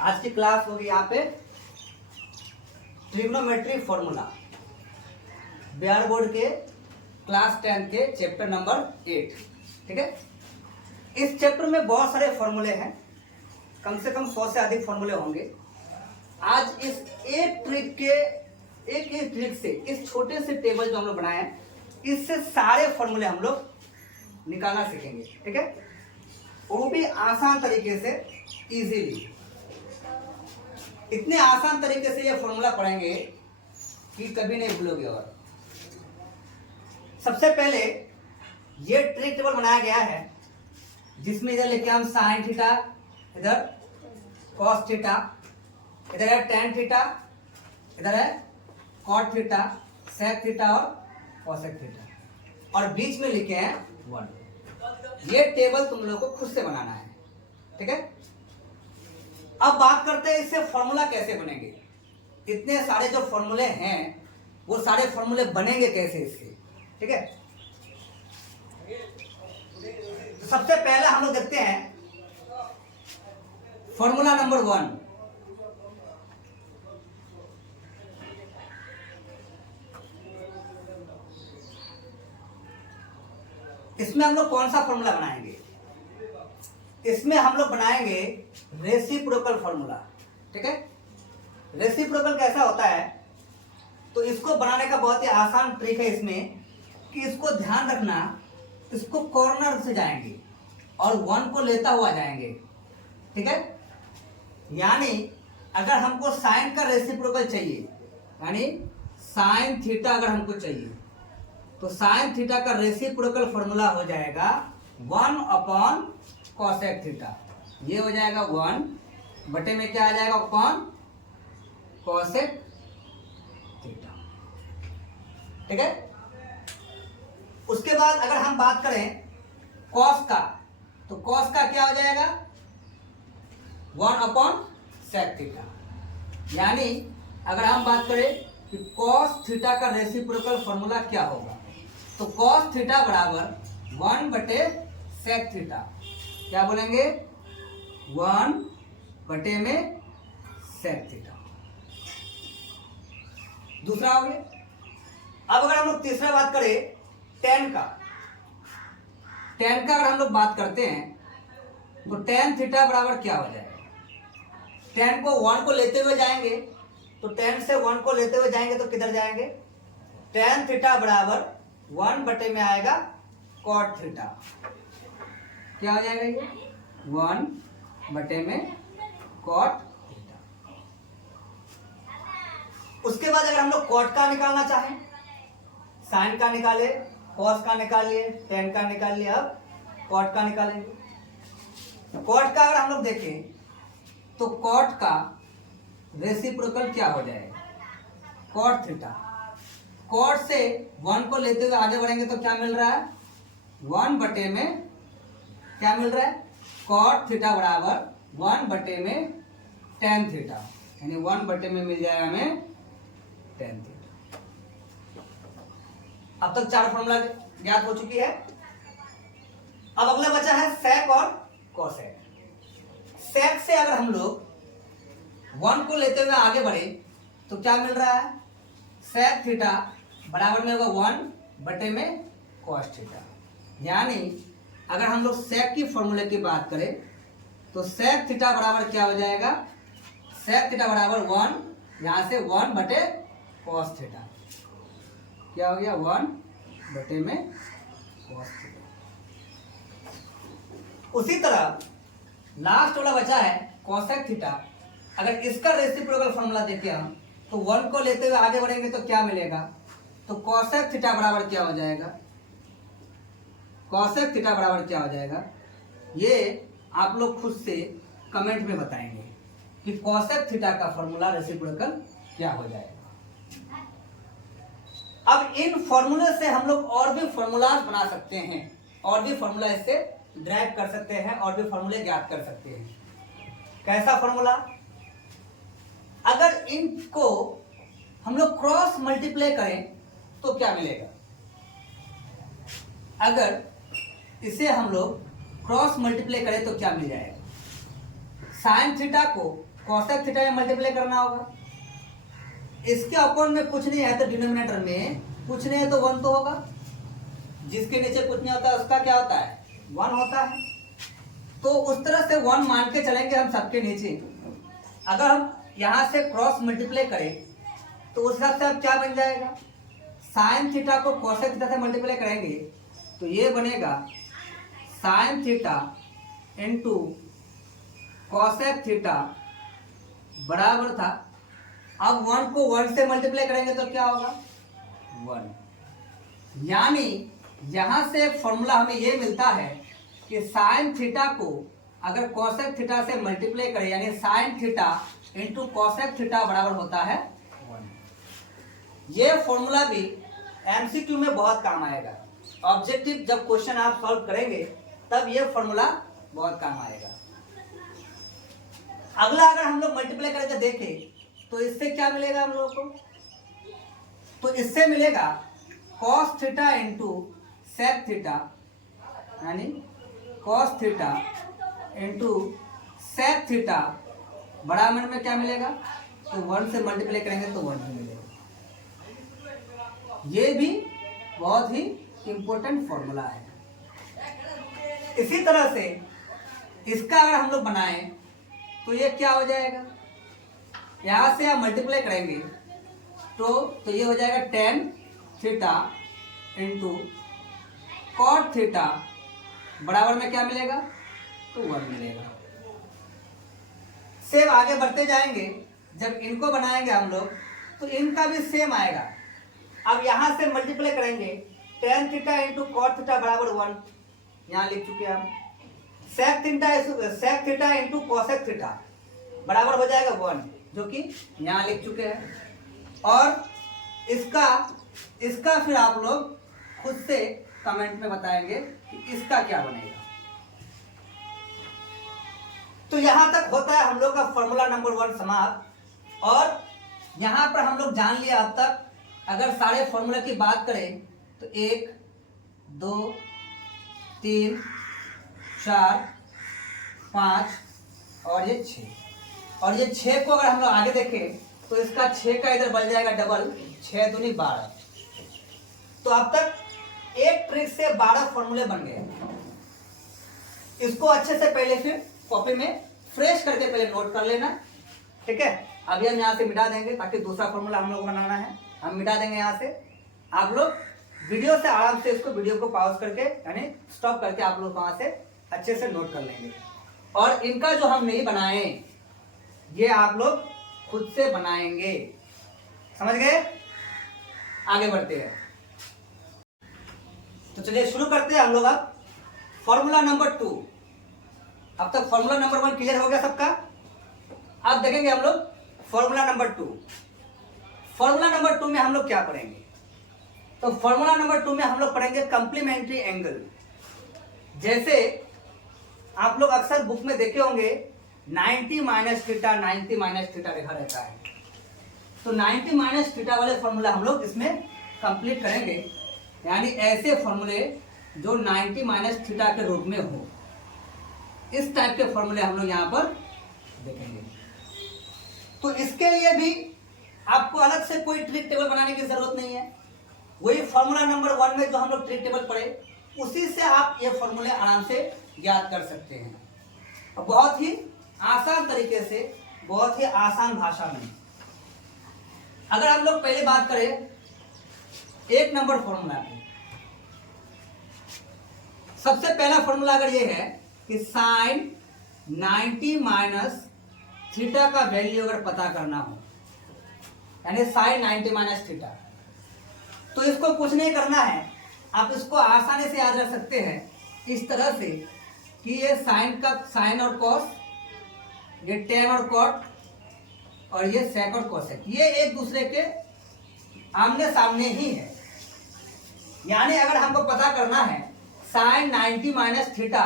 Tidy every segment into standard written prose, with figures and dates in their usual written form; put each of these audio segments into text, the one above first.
आज की क्लास होगी यहाँ पे ट्रिग्नोमेट्री फॉर्मूला, बिहार बोर्ड के क्लास 10 के चैप्टर नंबर 8। ठीक है, इस चैप्टर में बहुत सारे फॉर्मूले हैं, कम से कम 100 से अधिक फॉर्मूले होंगे। आज इस एक ट्रिक से, इस छोटे से टेबल जो हम लोग बनाए हैं, इससे सारे फॉर्मूले हम लोग निकालना सीखेंगे। ठीक है, वो भी आसान तरीके से, इजीली। इतने आसान तरीके से ये फॉर्मूला पढ़ेंगे कि कभी नहीं भूलोगे। और सबसे पहले ये ट्रिक टेबल बनाया गया है, जिसमें इधर लेके हम साइन थीटा, इधर कॉस थीटा, इधर है टेन थीटा, इधर है कॉट थीटा, सेक थीटा और कॉसेक थीटा, और बीच में लिखे हैं 1। ये टेबल तुम लोगों को खुद से बनाना है। ठीक है, अब बात करते हैं इससे फॉर्मूला कैसे बनेंगे। इतने सारे जो फॉर्मूले हैं वो सारे फॉर्मूले बनेंगे कैसे इसके। ठीक है, तो सबसे पहले हम लोग देखते हैं फॉर्मूला नंबर 1। इसमें हम लोग कौन सा फॉर्मूला बनाएंगे? इसमें हम लोग बनाएंगे रेसिप्रोकल फॉर्मूला। ठीक है, रेसिप्रोकल कैसा होता है, तो इसको बनाने का बहुत ही आसान ट्रिक है इसमें कि इसको ध्यान रखना, इसको कॉर्नर से जाएंगे और 1 को लेता हुआ जाएंगे। ठीक है, यानी अगर हमको साइन का रेसिप्रोकल चाहिए, यानी साइन थीटा अगर हमको चाहिए, तो साइन थीटा का रेसिप्रोकल फॉर्मूला हो जाएगा 1 कॉसेक थीटा। ये हो जाएगा 1 बटे में क्या आ जाएगा, अपॉन कॉसेक थीटा। ठीक है, उसके बाद अगर हम बात करें कॉस का, तो कॉस का क्या हो जाएगा 1 सेक थीटा। यानी अगर हम बात करें कि कॉस थीटा का रेसिप्रोकल फॉर्मूला क्या होगा, तो कॉस थीटा बराबर 1 बटे सेक थीटा। क्या बोलेंगे, 1 बटे में सेक थीटा। दूसरा हो गया। अब अगर हम लोग तीसरा बात करें टेन का, टेन का अगर हम लोग बात करते हैं तो टेन थीटा बराबर क्या हो जाएगा, टेन को 1 को लेते हुए जाएंगे, तो टेन से 1 को लेते हुए जाएंगे तो किधर जाएंगे, टेन थीटा बराबर 1 बटे में आएगा कॉट थीटा। क्या हो जाएगा ये 1 बटे में कॉट थीटा। उसके बाद अगर हम लोग कॉट का निकालना चाहें, साइन का निकाले, कॉस का निकालिए, टेन का निकालिए, अब कॉट का निकालेंगे। कॉट का अगर हम लोग देखें तो कॉट का रेसिप्रोकल क्या हो जाएगा, कॉट थीटा। कॉट से 1 को लेते हुए आगे बढ़ेंगे तो क्या मिल रहा है, 1 बटे में क्या मिल रहा है, कॉट थीटा बराबर 1 बटे में टेन थीटा, यानी 1 बटे में मिल जाएगा हमें टेन थीटा। अब तक 4 फॉर्मूला ज्ञात हो चुकी है। अब अगला बचा है सेक और कॉसेक। सेक से अगर हम लोग 1 को लेते हुए आगे बढ़े तो क्या मिल रहा है, सेक थीटा बराबर में होगा 1 बटे में कॉस थीटा। यानी अगर हम लोग सेक की फॉर्मूले की बात करें तो सेक थीटा बराबर क्या हो जाएगा, सेक थीटा बराबर 1, यहां से 1 बटे कॉस थीटा। क्या हो गया, 1 बटे में कॉस थीटा। उसी तरह लास्ट वाला बचा है कॉसेक थीटा। अगर इसका रेसिप्रोकल फॉर्मूला देखें हम, तो 1 को लेते हुए आगे बढ़ेंगे तो क्या मिलेगा, तो कॉसेक थीटा बराबर क्या हो जाएगा, कॉसेक थीटा बराबर क्या हो जाएगा, ये आप लोग खुद से कमेंट में बताएंगे कि कॉसेक थीटा का फॉर्मूला रेसिप्रोकल क्या हो जाएगा। अब इन फॉर्मूले से हम लोग और भी फॉर्मूला बना सकते हैं, और भी फॉर्मूला इससे ड्राइव कर सकते हैं, और भी फॉर्मूले ज्ञात कर सकते हैं। कैसा फॉर्मूला, अगर इनको हम लोग क्रॉस मल्टीप्लाई करें तो क्या मिलेगा, अगर इसे हम लोग क्रॉस मल्टीप्लाई करें तो क्या मिल जाएगा, साइन थीटा को कोसेक थीटा में मल्टीप्लाई करना होगा। इसके अकाउंट में कुछ नहीं है तो डिनोमिनेटर में कुछ नहीं है तो 1 तो होगा, जिसके नीचे कुछ नहीं होता उसका क्या होता है 1 होता है। तो उस तरह से 1 मान के चलेंगे हम सबके नीचे। अगर हम यहां से क्रॉस मल्टीप्लाई करें तो उस हिसाब से अब क्या बन जाएगा, साइन थीटा को कोसेक थीटा से मल्टीप्लाई करेंगे तो ये बनेगा sine theta into cosec theta बराबर था। अब 1 को 1 से मल्टीप्लाई करेंगे तो क्या होगा 1। यानी यहां से एक फॉर्मूला हमें ये मिलता है कि साइन थीटा को अगर कोसेक थीटा से मल्टीप्लाई करें यानी sine theta into cosec theta बराबर होता है 1। ये फॉर्मूला भी एमसीक्यू में बहुत काम आएगा। ऑब्जेक्टिव जब क्वेश्चन आप सॉल्व करेंगे तब ये फॉर्मूला बहुत काम आएगा। अगला अगर हम लोग मल्टीप्लाई करके देखें तो इससे क्या मिलेगा हम लोगों को, तो इससे मिलेगा cos theta into sec theta यानी cos theta into sec theta बराबर में क्या मिलेगा, तो 1 से मल्टीप्लाई करेंगे तो 1 मिलेगा। ये भी बहुत ही इंपॉर्टेंट फॉर्मूला है। इसी तरह से इसका अगर हम लोग बनाएं तो ये क्या हो जाएगा, यहां से आप मल्टीप्लाई करेंगे तो ये हो जाएगा tan theta into cot theta बराबर में क्या मिलेगा, तो 1 मिलेगा। सेम आगे बढ़ते जाएंगे, जब इनको बनाएंगे हम लोग तो इनका भी सेम आएगा। अब यहां से मल्टीप्लाई करेंगे tan theta into cot theta बराबर 1, यहां लिख चुके हैं हम। Sec theta into cosec theta बराबर हो जाएगा 1, जो कि यहां लिख चुके हैं। और इसका फिर आप लोग खुद से कमेंट में बताएंगे कि इसका क्या बनेगा। तो यहां तक होता है हम लोग का फॉर्मूला नंबर 1 समाप्त। और यहां पर हम लोग जान लिया अब तक, अगर सारे फॉर्मूला की बात करें तो 1 2 3 4 5 और ये 6। और ये 6 को अगर हम लोग आगे देखें तो इसका 6 का इधर बन जाएगा डबल, 6 दूनी 12। तो अब तक एक ट्रिक से 12 फॉर्मूले बन गए। इसको अच्छे से पहले फिर कॉपी में फ्रेश करके पहले नोट कर लेना, ठीक है। अभी हम यहाँ से मिटा देंगे ताकि दूसरा फॉर्मूला हम लोग बनाना है, हम मिटा देंगे यहाँ से। आप लोग वीडियो से आराम से इसको वीडियो को पॉज करके यानी स्टॉप करके आप लोग वहां से अच्छे से नोट कर लेंगे। और इनका जो हम नहीं बनाए ये आप लोग खुद से बनाएंगे, समझ गए। आगे बढ़ते हैं, तो चलिए शुरू करते हैं हम लोग। अब फॉर्मूला नंबर 2, अब तक फॉर्मूला नंबर 1 क्लियर हो गया सबका। अब देखेंगे हम लोग फॉर्मूला नंबर 2। फॉर्मूला नंबर 2 में हम लोग क्या पढ़ेंगे, तो फॉर्मूला नंबर 2 में हम लोग पढ़ेंगे कंप्लीमेंट्री एंगल। जैसे आप लोग अक्सर बुक में देखे होंगे 90 माइनस थीटा 90 माइनस थीटा लिखा रहता है, तो 90 माइनस थीटा वाले फॉर्मूला हम लोग इसमें कंप्लीट करेंगे। यानी ऐसे फॉर्मूले जो 90 माइनस थीटा के रूप में हो, इस टाइप के फॉर्मूले हम लोग यहाँ पर देखेंगे। तो इसके लिए भी आपको अलग से कोई ट्रिक टेबल बनाने की जरूरत नहीं है। वही फॉर्मूला नंबर 1 में जो हम लोग ट्रिक टेबल पढ़े उसी से आप ये फॉर्मूले आराम से याद कर सकते हैं, और बहुत ही आसान तरीके से, बहुत ही आसान भाषा में। अगर हम लोग पहले बात करें 1 नंबर फॉर्मूला की, सबसे पहला फॉर्मूला अगर ये है कि साइन 90 माइनस थीटा का वैल्यू अगर पता करना हो, यानी साइन 90 माइनस थीटा, तो इसको कुछ नहीं करना है, आप इसको आसानी से याद रख सकते हैं इस तरह से कि ये साइन का साइन और कॉस, ये टेन और कॉट, और ये सेक और कोसेक, ये एक दूसरे के आमने सामने ही है। यानी अगर हमको पता करना है साइन 90 माइनस थीटा,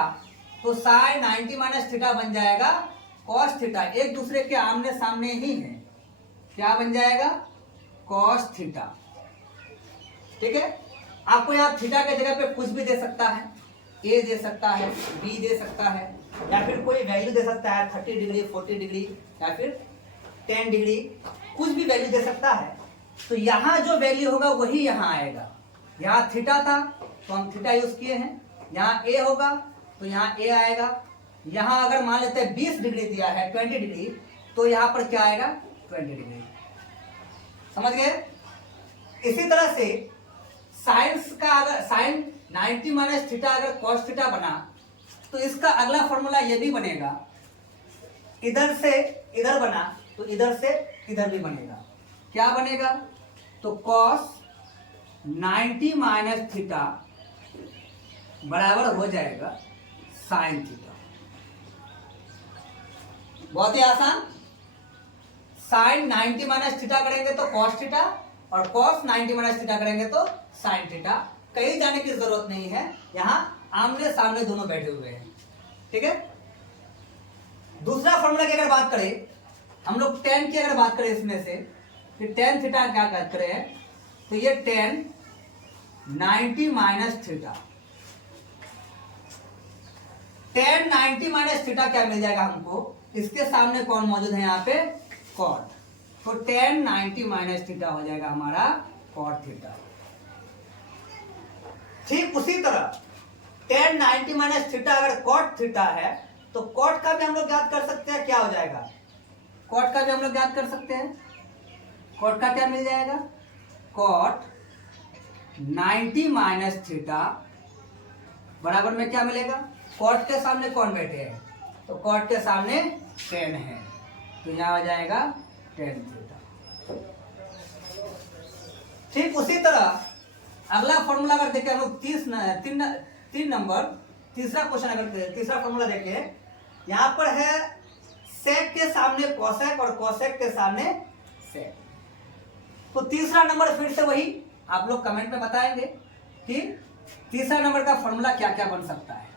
तो साइन 90 माइनस थीटा बन जाएगा कॉस थीटा, एक दूसरे के आमने सामने ही है। क्या बन जाएगा, कॉस थीटा, ठीक है। आपको यहाँ थीटा के जगह पे कुछ भी दे सकता है, ए दे सकता है, बी दे सकता है, या फिर कोई वैल्यू दे सकता है 30 डिग्री, 40 डिग्री या फिर 10 डिग्री, कुछ भी वैल्यू दे सकता है। तो यहाँ जो वैल्यू होगा वही यहाँ आएगा। यहाँ थीटा था तो हम थीटा यूज किए हैं, यहाँ ए होगा तो यहाँ ए आएगा। यहाँ अगर मान लेते हैं 20 डिग्री दिया है 20 डिग्री, तो यहाँ पर क्या आएगा 20 डिग्री। समझ गए? इसी तरह से साइंस का अगर साइन 90 माइनस थीटा अगर कॉस थीटा बना तो इसका अगला फॉर्मूला ये भी बनेगा। इधर से इधर बना तो इधर से इधर भी बनेगा। क्या बनेगा? तो कॉस 90 माइनस थीटा बराबर हो जाएगा साइन थीटा। बहुत ही आसान। साइन 90 माइनस थीटा करेंगे तो कॉस थीटा और कॉस 90 माइनस थीटा करेंगे तो साइन थीटा। कहीं जाने की जरूरत नहीं है, यहाँ आमने सामने दोनों बैठे हुए हैं। ठीक है। दूसरा फॉर्मूला की अगर बात करें, हम लोग tan की अगर बात करें इसमें से, फिर tan थीटा क्या कहते हैं, तो ये tan 90 minus theta, tan 90 minus theta क्या मिल जाएगा हमको? इसके सामने कौन मौजूद है यहाँ पे? कॉट। तो tan 90 माइनस थीटा हो जाएगा हमारा कॉट थीटा। ठीक उसी तरह tan 90 माइनस थीटा अगर कॉट थीटा है तो कॉट का भी हम लोग याद कर सकते हैं। क्या हो जाएगा? कॉट का भी हम लोग याद कर सकते हैं। कॉट का क्या मिल जाएगा? कॉट 90 माइनस थीटा बराबर में क्या मिलेगा? कॉट के सामने कौन बैठे हैं? तो कॉट के सामने tan है, तो यहां आ जाएगा tan थीटा। ठीक उसी तरह अगला फॉर्मूला अगर देखें हम लोग 3 नंबर तीसरा क्वेश्चन अगर तीसरा फॉर्मूला देखें, यहां पर है सेक के सामने कोसेक और कोसेक के सामने सेक। तो तीसरा नंबर फिर से वही आप लोग कमेंट में बताएंगे कि तीसरा नंबर का फॉर्मूला क्या क्या बन सकता है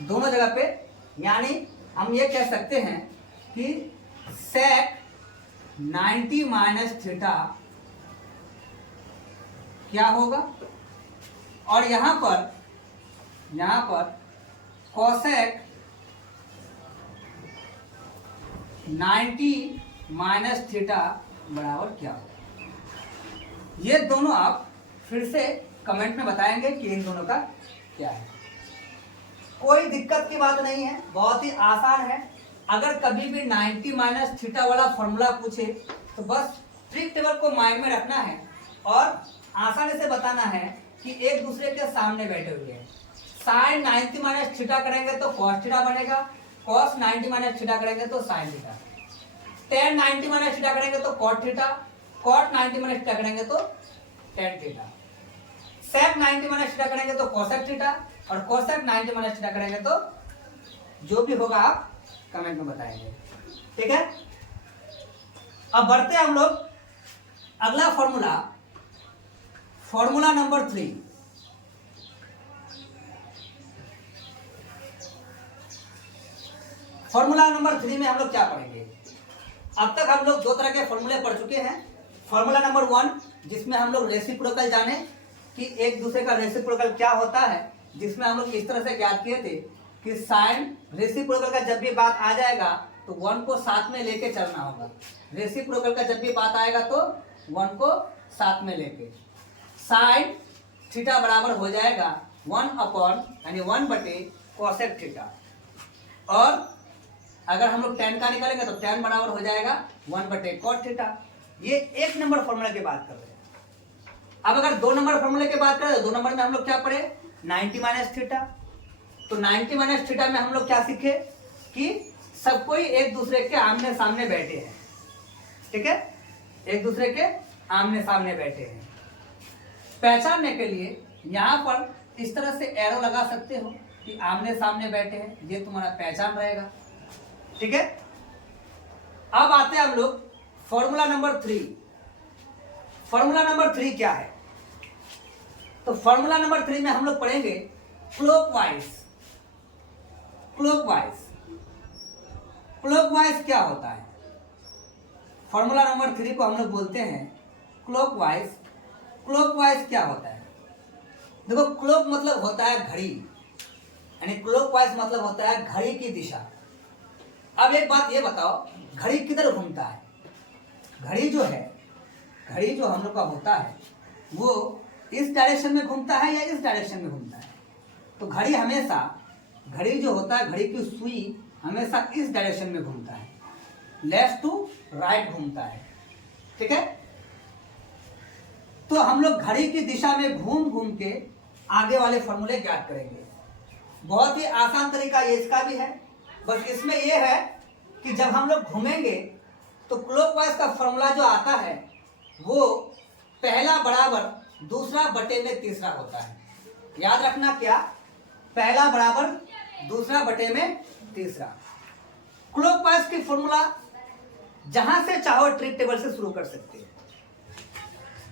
दोनों जगह पे। यानी हम ये कह सकते हैं कि सेक 90 माइनस थीटा क्या होगा, और यहां पर कोसेक 90 माइनस थीटा बराबर क्या होगा। ये दोनों आप फिर से कमेंट में बताएंगे कि इन दोनों का क्या है। कोई दिक्कत की बात नहीं है, बहुत ही आसान है। अगर कभी भी 90 माइनस थीटा वाला फॉर्मूला पूछे तो बस ट्रिक टेबल को माइंड में रखना है और आसानी से बताना है कि एक दूसरे के सामने बैठे हुए हैं। साइन 90 माइनस थीटा करेंगे तो कॉस थीटा बनेगा, कॉस 90 माइनस थीटा करेंगे तो sine theta, tan 90 minus theta करेंगे तो cot theta, cot 90 minus theta करेंगे तो tan theta, sec 90 minus theta करेंगे तो कोसेक थीटा और कोसेक 90 माइनस थीटा करेंगे तो जो भी होगा आप कमेंट में बताएंगे। ठीक है। अब बढ़ते हैं हम लोग अगला फॉर्मूला नंबर 3। फॉर्मूला नंबर 3 में हम लोग क्या पढ़ेंगे? अब तक हम लोग दो तरह के फॉर्मूले पढ़ चुके हैं। फॉर्मूला नंबर 1 जिसमें हम लोग रेसिप्रोकल जाने कि एक दूसरे का रेसिप्रोकल क्या होता है, जिसमें हम लोग इस तरह से ज्ञात किए थे कि साइन रेसिप्रोकल का जब भी बात आ जाएगा तो 1 को साथ में लेके चलना होगा। रेसिप्रोकल का जब भी बात आएगा तो 1 को साथ में लेके साइन थीटा बराबर हो जाएगा 1 बटे कोसेक थीटा, और अगर हम लोग tan का निकालेंगे तो tan बराबर हो जाएगा 1 बटे कॉट थीटा। ये 1 नंबर फॉर्मूला की बात कर रहे हैं। अब अगर 2 नंबर फॉर्मूले की बात करें तो 2 नंबर में हम लोग क्या पढ़े? 90 माइनस थीटा। तो 90 माइनस थीटा में हम लोग क्या सीखे कि सब कोई एक दूसरे के आमने सामने बैठे हैं। ठीक है, एक दूसरे के आमने सामने बैठे हैं। पहचानने के लिए यहाँ पर इस तरह से एरो लगा सकते हो कि आमने सामने बैठे हैं, ये तुम्हारा पहचान रहेगा। ठीक है। अब आते हैं हम लोग फॉर्मूला नंबर 3। फॉर्मूला नंबर 3 क्या है? तो फॉर्मूला नंबर 3 में हम लोग पढ़ेंगे क्लॉकवाइज। क्लॉकवाइज क्या होता है? फॉर्मूला नंबर 3 को हम लोग बोलते हैं क्लॉकवाइज। क्लॉकवाइज क्या होता है? देखो, क्लॉक मतलब होता है घड़ी, यानी क्लॉकवाइज मतलब होता है घड़ी की दिशा। अब एक बात ये बताओ, घड़ी किधर घूमता है? घड़ी जो है, घड़ी जो हम लोग का होता है वो इस डायरेक्शन में घूमता है या इस डायरेक्शन में घूमता है? तो घड़ी हमेशा, घड़ी जो होता है, घड़ी की सुई हमेशा इस डायरेक्शन में घूमता है, लेफ्ट टू राइट घूमता है। ठीक है, तो हम लोग घड़ी की दिशा में घूम घूम के आगे वाले फॉर्मूले ज्ञात करेंगे। बहुत ही आसान तरीका ये इसका भी है, बस इसमें यह है कि जब हम लोग घूमेंगे तो क्लॉकवाइज का फॉर्मूला जो आता है वो पहला बराबर दूसरा बटे में तीसरा होता है। याद रखना क्या, पहला बराबर दूसरा बटे में तीसरा। क्लॉकवाइज की फॉर्मूला जहां से चाहो ट्रिक टेबल से शुरू कर सकते हैं।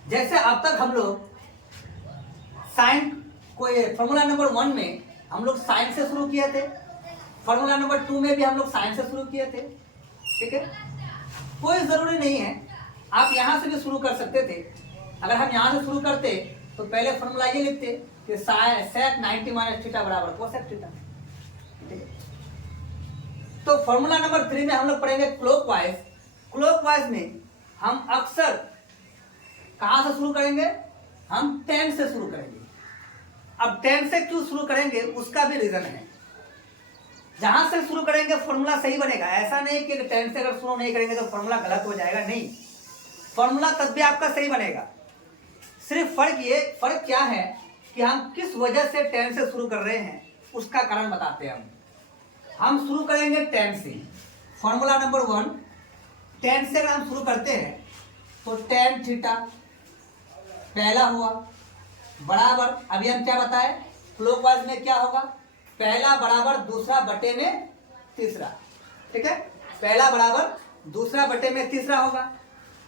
जैसे अब तक हम लोग साइन को, फॉर्मूला नंबर 1 में हम लोग साइन से शुरू किए थे, फॉर्मूला नंबर 2 में भी हम लोग साइन से शुरू किए थे। ठीक है, कोई जरूरी नहीं है, आप यहां से भी शुरू कर सकते थे। अगर हम यहां से शुरू करते तो पहले फॉर्मूला ये लिखते कि sec 90 माइनस थीटा बराबर कोसेक थीटा। ठीक है, तो फॉर्मूला नंबर 3 में हम लोग पढ़ेंगे क्लॉकवाइज। क्लॉकवाइज में हम अक्सर कहां से शुरू करेंगे? हम 10 से शुरू करेंगे। अब 10 से क्यों शुरू करेंगे उसका भी रीजन है। जहां से शुरू करेंगे फॉर्मूला सही बनेगा, ऐसा नहीं कि 10 से अगर शुरू नहीं करेंगे तो फॉर्मूला गलत हो जाएगा, नहीं, फॉर्मूला तब भी आपका सही बनेगा। सिर्फ फर्क क्या है कि हम किस वजह से 10 से शुरू कर रहे हैं उसका कारण बताते हैं। हम शुरू करेंगे 10 से, फॉर्मूला नंबर 1 10 से अगर हम शुरू करते हैं तो tan थीटा पहला हुआ बराबर, अभी हम क्या बताए क्लॉकवाइज में क्या होगा, पहला बराबर दूसरा बटे में तीसरा। ठीक है, पहला बराबर दूसरा बटे में तीसरा होगा।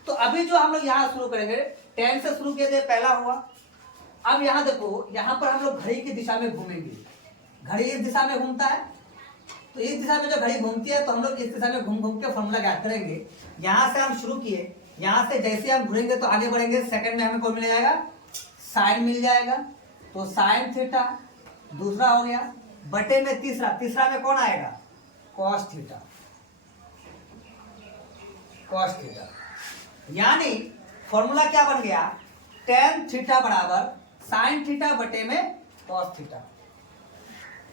तो अभी जो हम लोग यहाँ शुरू करेंगे 10 से शुरू किए थे, पहला हुआ। अब यहाँ देखो, यहाँ पर हम लोग घड़ी की दिशा में घूमेंगे, घड़ी इस दिशा में घूमता है, तो इस दिशा में जो घड़ी घूमती है तो हम लोग इस दिशा में घूम घूम के फॉर्मूला ज्ञात करेंगे। यहाँ से हम शुरू किए, यहाँ से जैसे हम घूमेंगे तो आगे बढ़ेंगे, सेकंड में हमें कौन मिल जाएगा, साइन मिल जाएगा। तो साइन थीटा दूसरा हो गया बटे में तीसरा, तीसरा में कौन आएगा, कॉस थीटा, कॉस थीटा। यानी फॉर्मूला क्या बन गया, tan थीटा बराबर साइन थीटा बटे में कॉस थीटा।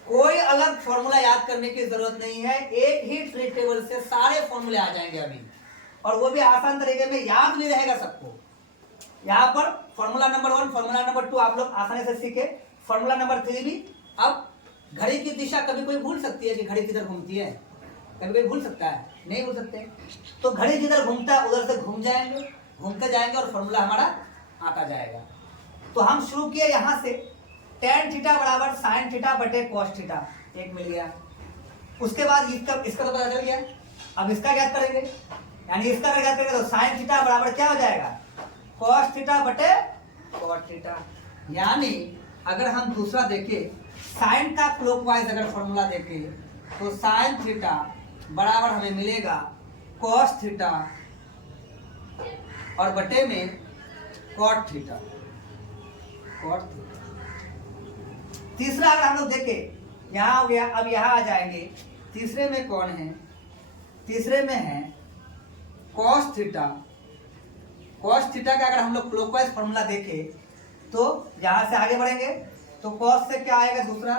कोई अलग फॉर्मूला याद करने की जरूरत नहीं है, एक ही ट्रिक टेबल से सारे फॉर्मूले आ जाएंगे अभी, और वो भी आसान तरीके में याद भी रहेगा सबको। यहाँ पर फॉर्मूला नंबर 1, फॉर्मूला नंबर 2 आप लोग आसानी से सीखे, फॉर्मूला नंबर 3 भी। अब घड़ी की दिशा कभी कोई भूल सकती है कि घड़ी किधर घूमती है, कभी कोई भूल सकता है, नहीं भूल सकते। तो घड़ी जिधर घूमता है उधर से घूम जाएंगे, घूमते जाएंगे और फॉर्मूला हमारा आता जाएगा। तो हम शुरू किए यहाँ से, tan थीटा बराबर साइन थीटा बटे कॉस थीटा, एक मिल गया। उसके बाद इसका तो पता चल गया, अब इसका ज्ञात करेंगे, यानी इसका अगर ज्ञात करेंगे तो साइन थीटा बराबर क्या हो जाएगा, कॉस थीटा बटे कॉस थीटा। यानी अगर हम दूसरा देखें, साइन का क्लॉकवाइज अगर फॉर्मूला देखें तो साइन थीटा बराबर हमें मिलेगा कॉस थीटा और बटे में कॉट थीटा, कॉट थीटा। तीसरा अगर हम लोग देखें, यहाँ हो गया, अब यहाँ आ जाएंगे, तीसरे में कौन है, तीसरे में है कॉस थीटा। कॉस थीटा का अगर हम लोग क्लॉकवाइज फॉर्मूला देखें तो यहां से आगे बढ़ेंगे तो कॉस से क्या आएगा, दूसरा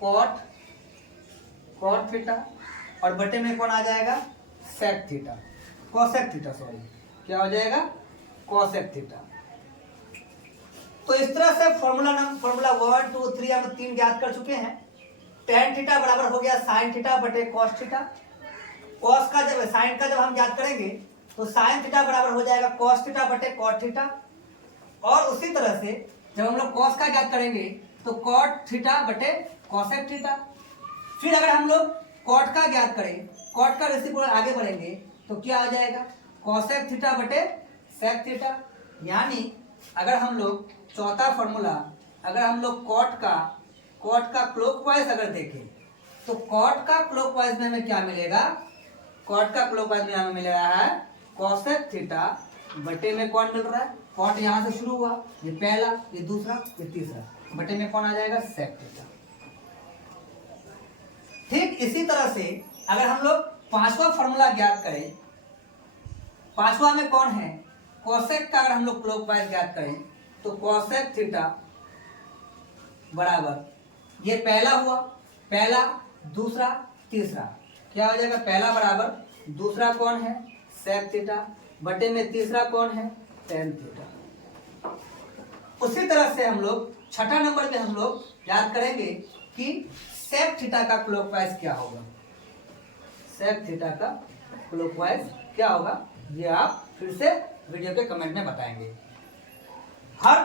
कॉट, कॉट थीटा और बटे में कौन आ जाएगा, sec theta, cosec theta, sorry क्या हो जाएगा, कोसेक थीटा। तो इस तरह से फॉर्मूला 1 2 3 हम 3 ज्ञात कर चुके हैं। tan थीटा बराबर हो गया साइन थीटा बटे कॉस थीटा। कॉस का जब साइन का जब हम ज्ञात करेंगे तो साइन थीटा बराबर हो जाएगा कॉस थीटा बटे कॉट थीटा। और उसी तरह से जब हम लोग कॉस का ज्ञात करेंगे तो कॉट थीटा बटे कॉसेक थीटा। फिर अगर हम लोग कॉट का ज्ञात करें, कॉट का रेसिप्रोकल आगे बढ़ेंगे तो क्या आ जाएगा, कॉसेक थीटा बटे सेक थीटा। यानी अगर हम लोग चौथा फॉर्मूला, अगर हम लोग कॉट का क्लॉकवाइज अगर देखें तो कॉट का क्लॉकवाइज में हमें क्या मिलेगा, कॉट का क्लॉकवाइज में हमें मिल रहा है कॉसेक थीटा बटे में कौन मिल रहा है, कॉट यहाँ से शुरू हुआ, ये पहला, ये दूसरा, ये तीसरा, बटे में कौन आ जाएगा, सेक थीटा। ठीक इसी तरह से अगर हम लोग पांचवा फॉर्मूला ज्ञात करें, पांचवा में कौन है, कोसेक का अगर हम लोग क्लॉकवाइज ज्ञात करें तो कोसेक थीटा बराबर, ये पहला हुआ, पहला दूसरा तीसरा, क्या हो जाएगा, पहला बराबर दूसरा कौन है, सेक थीटा बटे में तीसरा कौन है, टेन थीटा। उसी तरह से हम लोग छठा नंबर पे हम लोग याद करेंगे कि सेक थीटा का क्लॉकवाइज क्या होगा, सेक थीटा का क्लॉकवाइज क्या होगा, ये आप फिर से वीडियो के कमेंट में बताएंगे। हर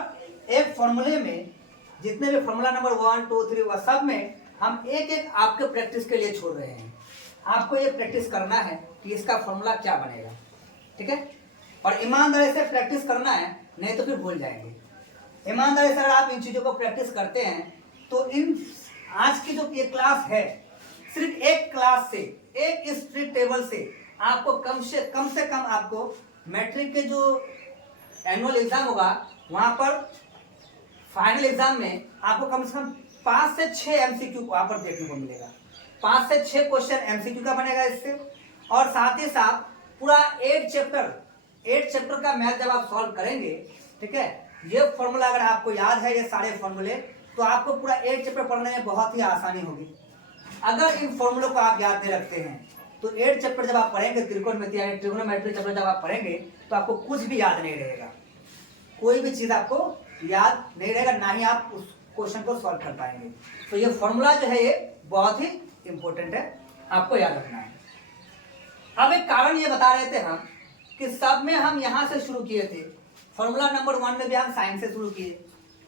एक फॉर्मूले में जितने भी फॉर्मूला नंबर 1 2 3 वह सब में हम एक एक आपके प्रैक्टिस के लिए छोड़ रहे हैं। आपको ये प्रैक्टिस करना है कि इसका फॉर्मूला क्या बनेगा, ठीक है, और ईमानदारी से प्रैक्टिस करना है, नहीं तो फिर भूल जाएंगे। ईमानदारी से अगर आप इन चीजों को प्रैक्टिस करते हैं तो इन आज की जो ये क्लास है, सिर्फ एक क्लास से, एक स्ट्रिक्ट टेबल से आपको कम से कम आपको मैट्रिक के जो एनुअल एग्जाम होगा वहां पर फाइनल एग्जाम में आपको कम से कम 5 से 6 एमसीक्यू वहां पर देखने को मिलेगा। 5 से 6 क्वेश्चन एमसीक्यू का बनेगा इससे, और साथ ही साथ पूरा 8 चैप्टर का मैथ जब आप सॉल्व करेंगे, ठीक है, ये फॉर्मूला अगर आपको याद है, ये सारे फॉर्मूले, तो आपको पूरा 8 चैप्टर पढ़ने में बहुत ही आसानी होगी। अगर इन फॉर्मूलों को आप याद नहीं रखते हैं तो 8 चैप्टर जब आप पढ़ेंगे, ट्रिगोनोमेट्री चैप्टर जब आप पढ़ेंगे तो आपको कुछ भी याद नहीं रहेगा, कोई भी चीज आपको याद नहीं रहेगा, ना ही आप उस क्वेश्चन को सॉल्व कर पाएंगे। तो ये फॉर्मूला जो है ये बहुत ही इंपॉर्टेंट है, आपको याद रखना है। अब एक कारण ये बता रहे थे हम कि सब में हम यहां से शुरू किए थे, फॉर्मूला नंबर 1 में भी हम साइन से शुरू किए,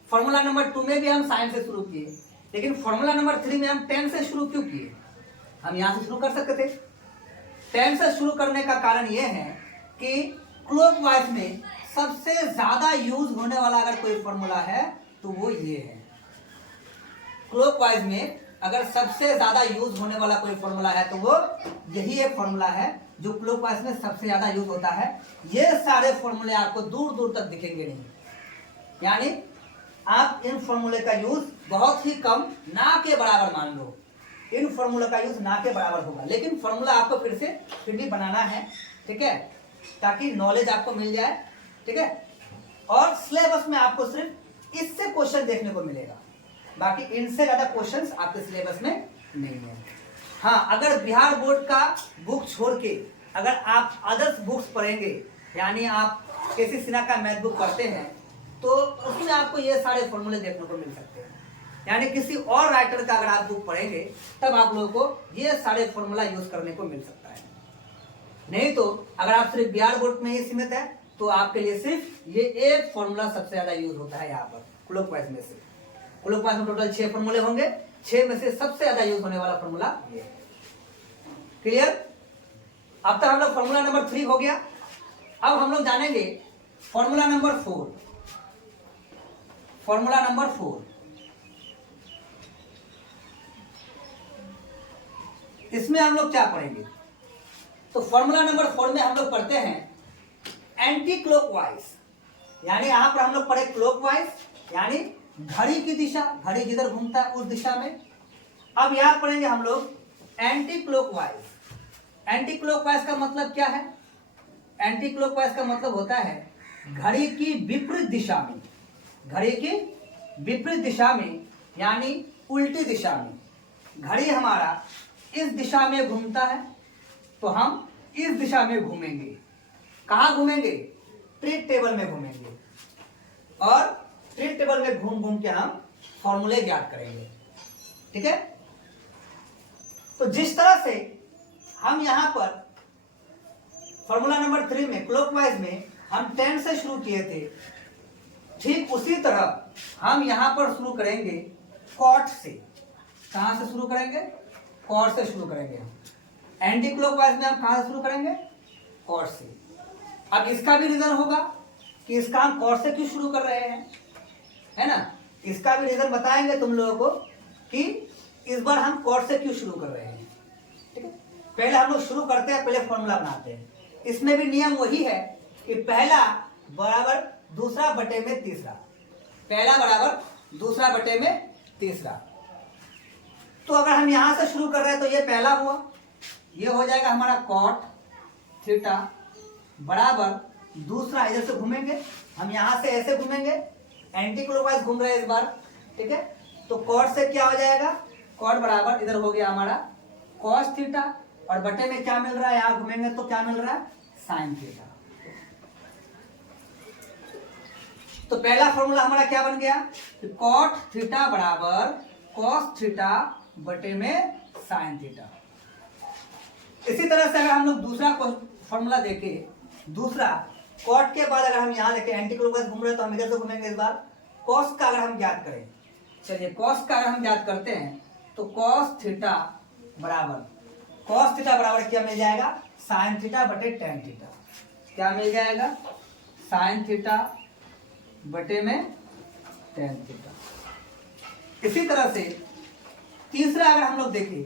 फॉर्मूला नंबर 2 में भी हम साइन से शुरू किए, लेकिन फॉर्मूला नंबर 3 में हम 10 से शुरू क्यों किए? हम यहां से शुरू कर सकते थे। 10 से शुरू करने का कारण यह है कि क्लॉकवाइज में सबसे ज्यादा यूज होने वाला अगर कोई फॉर्मूला है तो वो ये है। क्लॉकवाइज में अगर सबसे ज्यादा यूज होने वाला कोई फॉर्मूला है तो वो यही एक फॉर्मूला है जो क्लॉकवाइज में सबसे ज्यादा यूज होता है। ये सारे फॉर्मूले आपको दूर दूर तक दिखेंगे नहीं, यानी आप इन फॉर्मूले का यूज बहुत ही कम, ना के बराबर मान लो, इन फॉर्मूला का यूज ना के बराबर होगा, लेकिन फॉर्मूला आपको फिर भी बनाना है, ठीक है, ताकि नॉलेज आपको मिल जाए, ठीक है। और सिलेबस में आपको सिर्फ इससे क्वेश्चन देखने को मिलेगा, बाकी इनसे ज्यादा क्वेश्चंस आपके सिलेबस में नहीं है। हाँ, अगर बिहार बोर्ड का बुक छोड़ के अगर आप अदर्स बुक्स पढ़ेंगे, यानी आप केसी सिन्हा का मैथ बुक पढ़ते हैं, तो उसमें आपको ये सारे फॉर्मूले देखने को मिल सकते हैं। यानी किसी और राइटर का अगर आप बुक पढ़ेंगे तब आप लोगों को ये सारे फॉर्मूला यूज करने को मिल सकता है। नहीं तो अगर आप सिर्फ बिहार बोर्ड में ही सीमित है तो आपके लिए सिर्फ ये एक फॉर्मूला सबसे ज्यादा यूज होता है यहाँ पर क्लॉकवाइज में से। क्लॉकवाइज में टोटल 6 फॉर्मूले होंगे, 6 में से सबसे ज्यादा यूज होने वाला फॉर्मूला ये है। क्लियर? अब तक हम लोग फॉर्मूला नंबर 3 हो गया। अब हम लोग जानेंगे फॉर्मूला नंबर 4। फॉर्मूला नंबर 4, इसमें हम लोग क्या पढ़ेंगे? तो फॉर्मूला नंबर 4 में हम लोग पढ़ते हैं एंटी क्लॉकवाइज, यानी यहां पर हम लोग पढ़े क्लॉकवाइज, यानी घड़ी की दिशा, घड़ी जिधर घूमता है उस दिशा में। अब यहां पढ़ेंगे हम लोग एंटी क्लॉकवाइज। एंटी क्लॉकवाइज का मतलब क्या है? एंटी क्लॉकवाइज का मतलब होता है घड़ी की विपरीत दिशा में, घड़ी की विपरीत दिशा में, यानी उल्टी दिशा में। घड़ी हमारा इस दिशा में घूमता है तो हम इस दिशा में घूमेंगे। कहां घूमेंगे? ट्रीट टेबल में घूमेंगे, और ट्रीट टेबल में घूम घूम के हम फॉर्मूले ज्ञात करेंगे, ठीक है। तो जिस तरह से हम यहां पर फॉर्मूला नंबर 3 में क्लॉकवाइज में हम 10 से शुरू किए थे, ठीक उसी तरह हम यहां पर शुरू करेंगे कॉट से। कहां से शुरू करेंगे? कॉट से शुरू करेंगे हम। एंटी क्लॉकवाइज में हम कहां से शुरू करेंगे? कॉट से। अब इसका भी रीजन होगा कि इसका हम कॉट से क्यों शुरू कर रहे हैं, है ना। इसका भी रीजन बताएंगे तुम लोगों को कि इस बार हम कॉट से क्यों शुरू कर रहे हैं, ठीक है। पहले हम लोग शुरू करते हैं, पहले फॉर्मूला बनाते हैं। इसमें भी नियम वही है कि पहला बराबर दूसरा बटे में तीसरा, पहला बराबर दूसरा बटे में तीसरा। तो अगर हम यहां से शुरू कर रहे हैं तो ये पहला हुआ, ये हो जाएगा हमारा कॉट थीटा बराबर दूसरा, इधर से घूमेंगे हम, यहां से ऐसे घूमेंगे, एंटी क्लॉकवाइज घूम रहे हैं इस बार, ठीक है। तो कॉट से क्या हो जाएगा, कॉट बराबर इधर हो गया हमारा कॉस थीटा, और बटे में क्या मिल रहा है, यहां घूमेंगे तो क्या मिल रहा है, साइन थीटा। तो पहला फॉर्मूला हमारा क्या बन गया, कॉट थीटा बराबर कॉस थीटा बटे में साइन थीटा। इसी तरह से अगर हम लोग दूसरा फॉर्मूला देखें, दूसरा कॉट के बाद अगर हम यहाँ देखें एंटी क्लॉकवाइज घूम रहे हैं तो हम इधर से घूमेंगे इस बार, कॉस का अगर हम ज्ञात करें, चलिए कॉस का अगर हम ज्ञात करते हैं तो कॉस थीटा बराबर क्या मिल जाएगा, साइन थीटा बटे टेन थीटा। क्या मिल जाएगा, साइन थीटा बटे में टेन थीटा। इसी तरह से तीसरा अगर हम लोग देखें,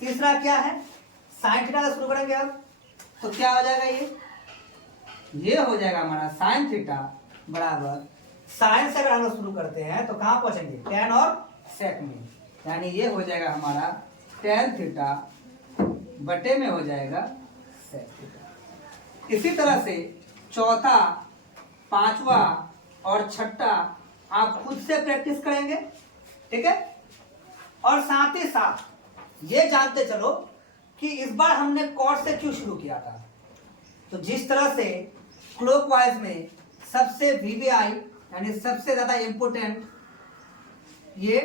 तीसरा क्या है, साइन थीटा से शुरू करेंगे अब, तो क्या हो जाएगा, ये हो जाएगा हमारा साइन थीटा बराबर, साइन से अगर हम लोग शुरू करते हैं तो कहां पहुंचेंगे, टेन और सेक में, यानी ये हो जाएगा हमारा टेन थीटा बटे में हो जाएगा सेक थीटा। इसी तरह से चौथा, पांचवा और छठा आप खुद से प्रैक्टिस करेंगे, ठीक है। और साथ ही साथ ये जानते चलो कि इस बार हमने कॉट से क्यों शुरू किया था। तो जिस तरह से क्लॉकवाइज में सबसे वीवीआई यानी सबसे ज्यादा इंपोर्टेंट ये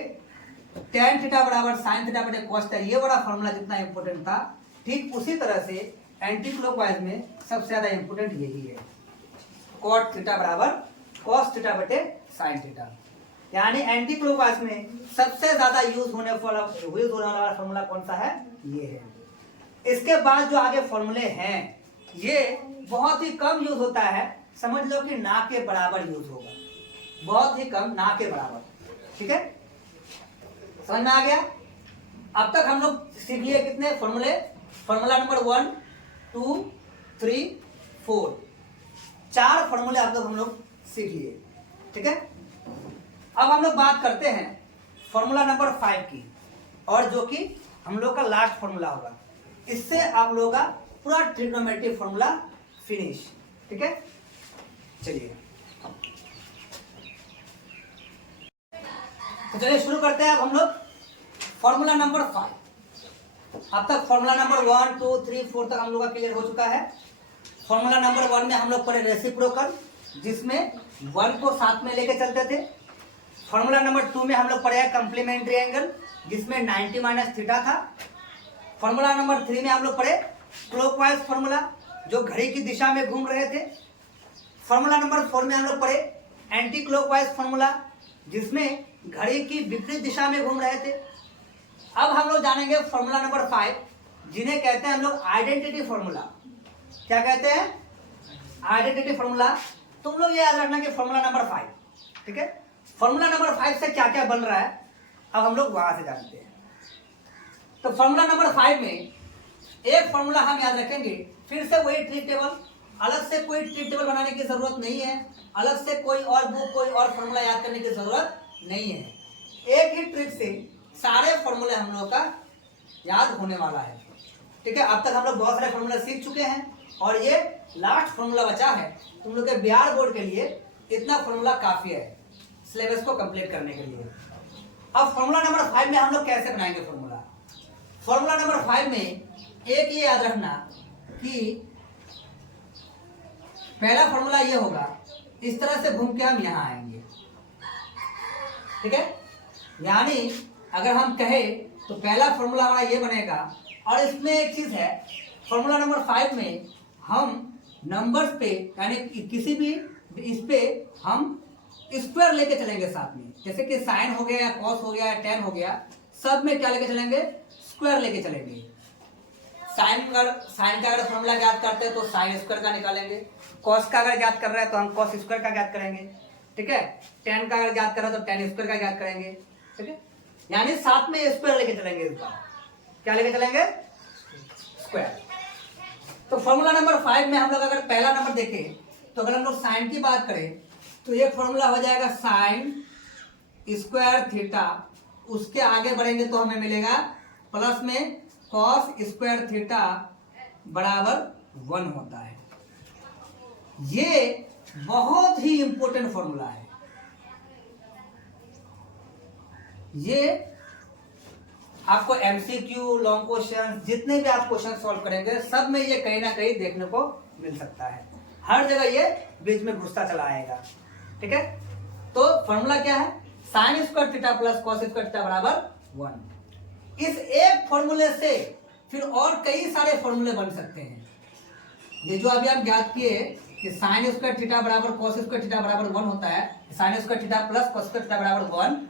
टेन थीटा बराबर साइन थीटा बटे कॉस थीटा, ये बड़ा फॉर्मूला जितना इंपोर्टेंट था, ठीक उसी तरह से एंटी क्लॉकवाइज में सबसे ज्यादा इंपोर्टेंट यही है, कॉट थीटा बराबर कॉस थीटा बटे साइन थीटा। यानी एंटी क्लॉकवाइज में सबसे ज्यादा यूज होने वाला फॉर्मूला कौन सा है, ये है। इसके बाद जो आगे फॉर्मूले हैं ये बहुत ही कम यूज होता है, समझ लो कि ना के बराबर यूज होगा, बहुत ही कम, ना के बराबर, ठीक है, समझ में आ गया। अब तक हम लोग सीख लिए कितने फॉर्मूले, फॉर्मूला नंबर 1 2 3 4, 4 फॉर्मूले अब तक हम लोग सीख लिए, ठीक है। अब हम लोग बात करते हैं फॉर्मूला नंबर 5 की, और जो कि हम लोग का लास्ट फॉर्मूला होगा, इससे आप लोगों का पूरा ट्रिग्नोमेट्री फॉर्मूला फिनिश, ठीक है। चलिए तो चलिए शुरू करते हैं अब हम लोग फॉर्मूला नंबर 5। अब तक फॉर्मूला नंबर 1 2 3 4 तक हम लोग का क्लियर हो चुका है। फॉर्मूला नंबर 1 में हम लोग पढ़े रेसिप्रोकल, जिसमें 1 को साथ में लेके चलते थे। फॉर्मूला नंबर 2 में हम लोग पढ़े कम्प्लीमेंट्री एंगल, जिसमें 90 माइनस थीटा था। फॉर्मूला नंबर 3 में हम लोग पढ़े क्लॉकवाइज फॉर्मूला, जो घड़ी की दिशा में घूम रहे थे। फॉर्मूला नंबर 4 में हम लोग पढ़े एंटी क्लॉकवाइज फॉर्मूला, जिसमें घड़ी की विपरीत दिशा में घूम रहे थे। अब हम लोग जानेंगे फॉर्मूला नंबर 5, जिन्हें कहते हैं हम लोग आइडेंटिटी फॉर्मूला। क्या कहते हैं, आइडेंटिटी फॉर्मूला। तुम लोग ये याद रखना कि फॉर्मूला नंबर 5, ठीक है। फॉर्मूला नंबर 5 से क्या क्या बन रहा है अब हम लोग वहां से जानते हैं। तो फॉर्मूला नंबर 5 में एक फॉर्मूला हम याद रखेंगे, फिर से वही ट्री टेबल, अलग से कोई ट्री टेबल बनाने की जरूरत नहीं है, अलग से कोई और बुक कोई और फॉर्मूला याद करने की जरूरत नहीं है। एक ही ट्रिक से सारे फॉर्मूले हम लोग का याद होने वाला है, ठीक है। अब तक हम लोग बहुत सारे फॉर्मूला सीख चुके हैं, और ये लास्ट फॉर्मूला बचा है। तुम लोग के बिहार बोर्ड के लिए इतना फॉर्मूला काफी है सिलेबस को कंप्लीट करने के लिए। अब फॉर्मूला नंबर 5 में हम लोग कैसे बनाएंगे फॉर्मूला। फॉर्मूला नंबर 5 में एक ये याद रखना कि पहला फॉर्मूला ये होगा, इस तरह से घूम के हम यहां आएंगे, ठीक है। यानी अगर हम कहें तो पहला फॉर्मूला हमारा ये बनेगा। और इसमें एक चीज है, फॉर्मूला नंबर 5 में हम नंबर्स पे यानी किसी भी इस पे हम स्क्वायर लेके चलेंगे साथ में, जैसे कि साइन हो गया या कॉस हो गया या टेन हो गया, सब में क्या लेके चलेंगे, स्क्वायर लेके चलेंगे। साइन का अगर फॉर्मूला ज्ञात करते हैं तो साइन स्क्वायर का निकालेंगे, कॉस का अगर ज्ञात कर रहे हैं तो हम कॉस स्क्वायर का ज्ञात करेंगे, ठीक है। टेन का अगर ज्ञात कर रहे हैं तो टेन स्क्वायर का ज्ञात करेंगे, ठीक है। यानी साथ में स्क्वायर लेके चलेंगे, इस बार क्या लेके चलेंगे, स्क्वायर। तो फॉर्मूला नंबर 5 में हम लोग अगर पहला नंबर देखें तो अगर हम लोग साइन की बात करें तो ये फॉर्मूला हो जाएगा साइन स्क्वायर थीटा उसके आगे बढ़ेंगे तो हमें मिलेगा प्लस में कॉस स्क्वायर थीटा बराबर 1 होता है। ये बहुत ही इंपॉर्टेंट फॉर्मूला है। ये आपको एमसीक्यू, लॉन्ग क्वेश्चन, जितने भी आप क्वेश्चन सॉल्व करेंगे सब में ये कहीं ना कहीं देखने को मिल सकता है। हर जगह ये बीच में घुसता चला आएगा। ठीक है, तो फॉर्मूला क्या है? Sign square theta plus cos square theta बराबर 1। इस एक फॉर्मूले से फिर और कई सारे फॉर्मूले बन सकते हैं। ये जो अभी हम ज्ञात किए कि साइन स्क्वायर थीटा बराबर कॉस स्क्वायर थीटा बराबर 1 होता है, sign square theta plus cos square theta बराबर 1,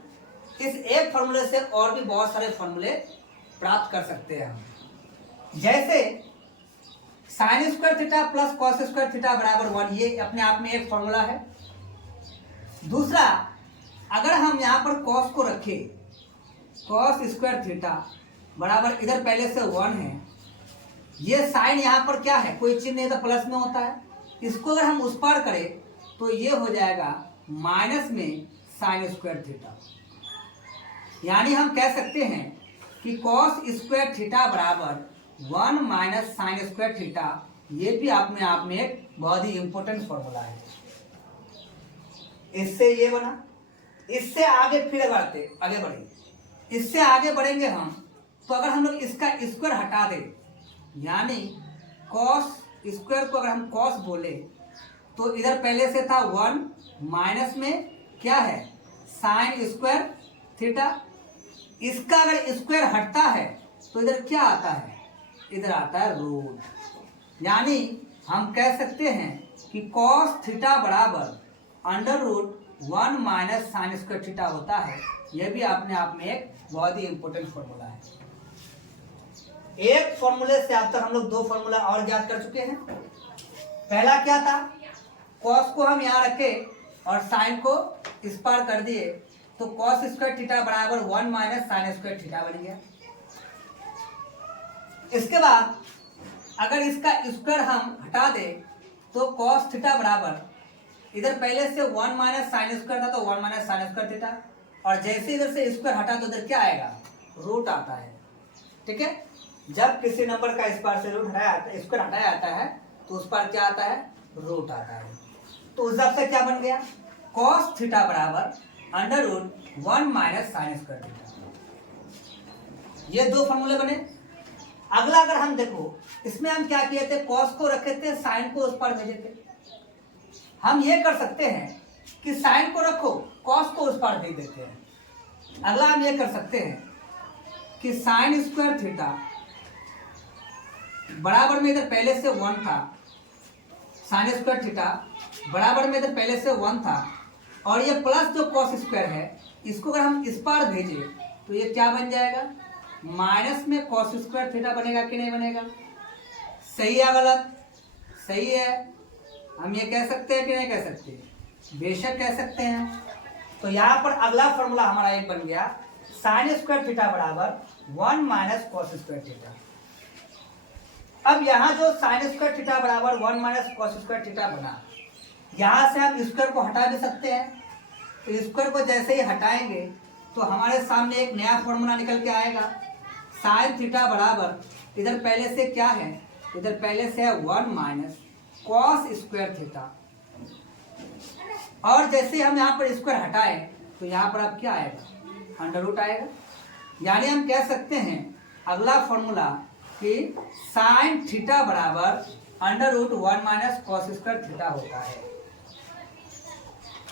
इस एक फॉर्मूले से और भी बहुत सारे फॉर्मूले प्राप्त कर सकते हैं हम। जैसे sign square theta plus cos square theta बराबर 1, ये अपने आप में एक फॉर्मूला है। दूसरा, अगर हम यहां पर कॉस को रखें, कॉस स्क्वायर थीटा बराबर इधर पहले से 1 है, ये साइन यहां पर क्या है, कोई चिन्ह नहीं तो प्लस में होता है। इसको अगर हम उस पार करें तो ये हो जाएगा माइनस में साइन स्क्वायर थीटा। यानी हम कह सकते हैं कि कॉस स्क्वायर थीटा बराबर 1 माइनस साइन स्क्वायर थीटा, ये भी अपने आप में एक बहुत ही इंपॉर्टेंट फॉर्मूला है। इससे ये बना। इससे आगे फिर आगे बढ़ेंगे, इससे आगे बढ़ेंगे हम, तो अगर हम लोग इसका स्क्वायर हटा दें, यानी कॉस स्क्वायर को अगर हम कॉस बोले तो इधर पहले से था 1 माइनस में क्या है, साइन स्क्वायर थीटा। इसका अगर स्क्वायर हटता है तो इधर क्या आता है, इधर आता है रूट। यानी हम कह सकते हैं कि कॉस थीटा बराबर under root 1 minus sine square theta होता है। यह भी अपने आप में एक बहुत ही इंपॉर्टेंट फॉर्मूला है। एक फॉर्मूले से अब तक हम लोग 2 फॉर्मूला और ज्ञात कर चुके हैं। पहला क्या था, कॉस को हम यहाँ रखे और साइन को इस पार कर दिए, तो कॉस स्क्वायर थीटा बराबर 1 माइनस साइन स्क्वायर थीटा बन गया। इसके बाद अगर इसका स्क्वायर हम हटा दें तो कॉस थीटा बराबर इधर पहले से 1 माइनस साइन स्क्वायर था तो 1 माइनस साइन स्क्वायर थीटा, और जैसे इधर से स्क्वायर हटा तो इधर क्या आएगा, रूट आता है। ठीक है, जब किसी नंबर का इस पार से रूट स्क्वायर हटाया जाता है तो उस पार क्या आता है, रूट आता है। तो उस हिसाब से क्या बन गया, कॉस थीटा बराबर under root 1 minus sine square theta. ये 2 फॉर्मूले बने। अगला अगर हम देखो, इसमें हम क्या किए थे, कॉस को रखे थे, साइन को उस पार भेजे थे। हम ये कर सकते हैं कि साइन को रखो, कॉस को उस पार भेज देते हैं। अगला हम ये कर सकते हैं कि साइन स्क्वायर थीटा बराबर में इधर पहले से 1 था, साइन स्क्वायर थीटा बराबर में इधर पहले से 1 था, और ये प्लस जो कॉस स्क्वायर है इसको अगर हम इस पार भेजें तो ये क्या बन जाएगा, माइनस में कॉस स्क्वायर थीटा बनेगा कि नहीं बनेगा। सही है गलत? सही है। हम ये कह सकते हैं कि नहीं कह सकते? बेशक कह सकते हैं। तो यहाँ पर अगला फॉर्मूला हमारा एक बन गया, साइन स्क्वायर थीटा बराबर 1 माइनस कॉस स्क्वायर थीटा। अब यहाँ जो साइन स्क्वायर थीटा बराबर 1 माइनस कॉस स्क्वायर थीटा बना, यहाँ से हम स्क्वायर को हटा भी सकते हैं। तो स्क्वायर को जैसे ही हटाएंगे तो हमारे सामने एक नया फॉर्मूला निकल के आएगा, साइन थीटा बराबर इधर पहले से क्या है, इधर पहले से है 1 माइनस कॉस स्क्वायर थीटा, और जैसे हम यहाँ पर स्क्वायर हटाएं तो यहाँ पर अब क्या आएगा, अंडर रूट आएगा। यानी हम कह सकते हैं अगला फॉर्मूला कि साइन थीटा बराबर under root 1 minus cos square theta होता है।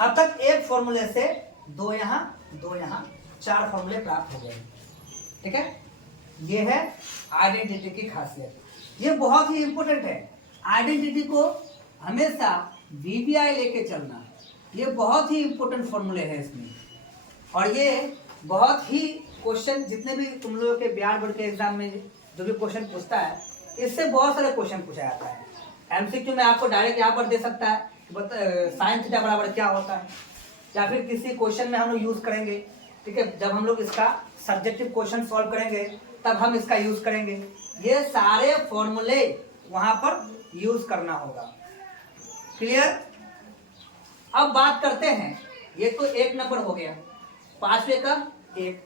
अब तक एक फॉर्मूले से 2 यहाँ 2 यहाँ 4 फॉर्मूले प्राप्त हो गए। ठीक है, ये है आइडेंटिटी की खासियत। ये बहुत ही इंपॉर्टेंट है। आइडेंटिटी को हमेशा वीवीआई लेके चलना, ये बहुत ही इंपॉर्टेंट फॉर्मूले है इसमें। और ये बहुत ही क्वेश्चन, जितने भी तुम लोगों के बिहार बोर्ड के एग्जाम में जो भी क्वेश्चन पूछता है, इससे बहुत सारे क्वेश्चन पूछा जाता है। एमसीक्यू में आपको डायरेक्ट यहाँ पर दे सकता है साइन थीटा बराबर क्या होता है, या फिर किसी क्वेश्चन में हम लोग यूज करेंगे। ठीक है, जब हम लोग इसका सब्जेक्टिव क्वेश्चन सॉल्व करेंगे तब हम इसका यूज करेंगे। ये सारे फॉर्मूले वहां पर यूज करना होगा। क्लियर? अब बात करते हैं, ये तो 1 नंबर हो गया, 5वें का 1।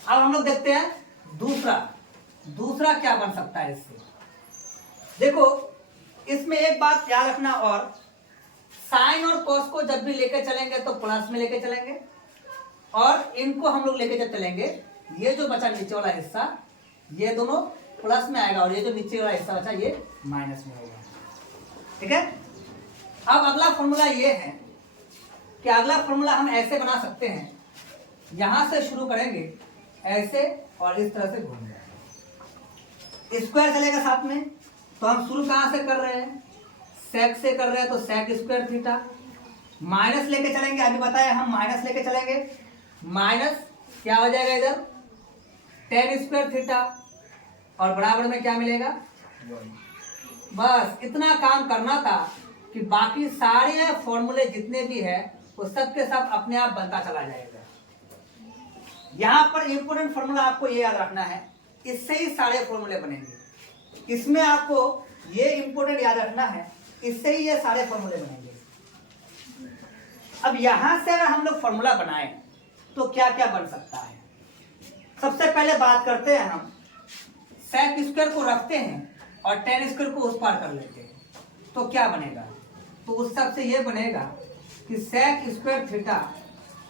अब हम लोग देखते हैं दूसरा क्या बन सकता है इससे। देखो इसमें एक बात याद रखना, और साइन और कॉस को जब भी लेके चलेंगे तो प्लस में लेके चलेंगे, और इनको हम लोग लेके जब चलेंगे, ये जो बचा नीचे वाला हिस्सा ये दोनों प्लस में आएगा, और ये जो नीचे वाला हिस्सा बचा ये माइनस में होगा। ठीक है। अब अगला फॉर्मूला ये है कि अगला फॉर्मूला हम ऐसे बना सकते हैं, यहां से शुरू करेंगे ऐसे और इस तरह से घूम जाएगा, स्क्वायर चलेगा साथ में। तो हम शुरू कहां से कर रहे हैं, सेक से कर रहे हैं, तो सेक स्क्वायर थीटा। माइनस लेके चलेंगे, अभी बताया हम माइनस लेके चलेंगे, माइनस क्या हो जाएगा इधर टेन स्क्वायर थीटा, और बराबर में क्या मिलेगा 1। बस इतना काम करना था कि बाकी सारे फॉर्मूले जितने भी है वो सब के सब अपने आप बनता चला जाएगा। यहां पर इंपोर्टेंट फॉर्मूला आपको ये याद रखना है, इससे ही सारे फॉर्मूले बनेंगे। इसमें आपको ये इंपोर्टेंट याद रखना है, इससे ही ये सारे फॉर्मूले बनेंगे। अब यहां से अगर हम लोग फॉर्मूला बनाए तो क्या क्या बन सकता है। सबसे पहले बात करते हैं हम सेक स्क्वायर को रखते हैं और टेन स्क्वायर को उस पार कर लेते हैं, तो क्या बनेगा। तो उस सब से ये बनेगा कि सेक स्क्वायर थीटा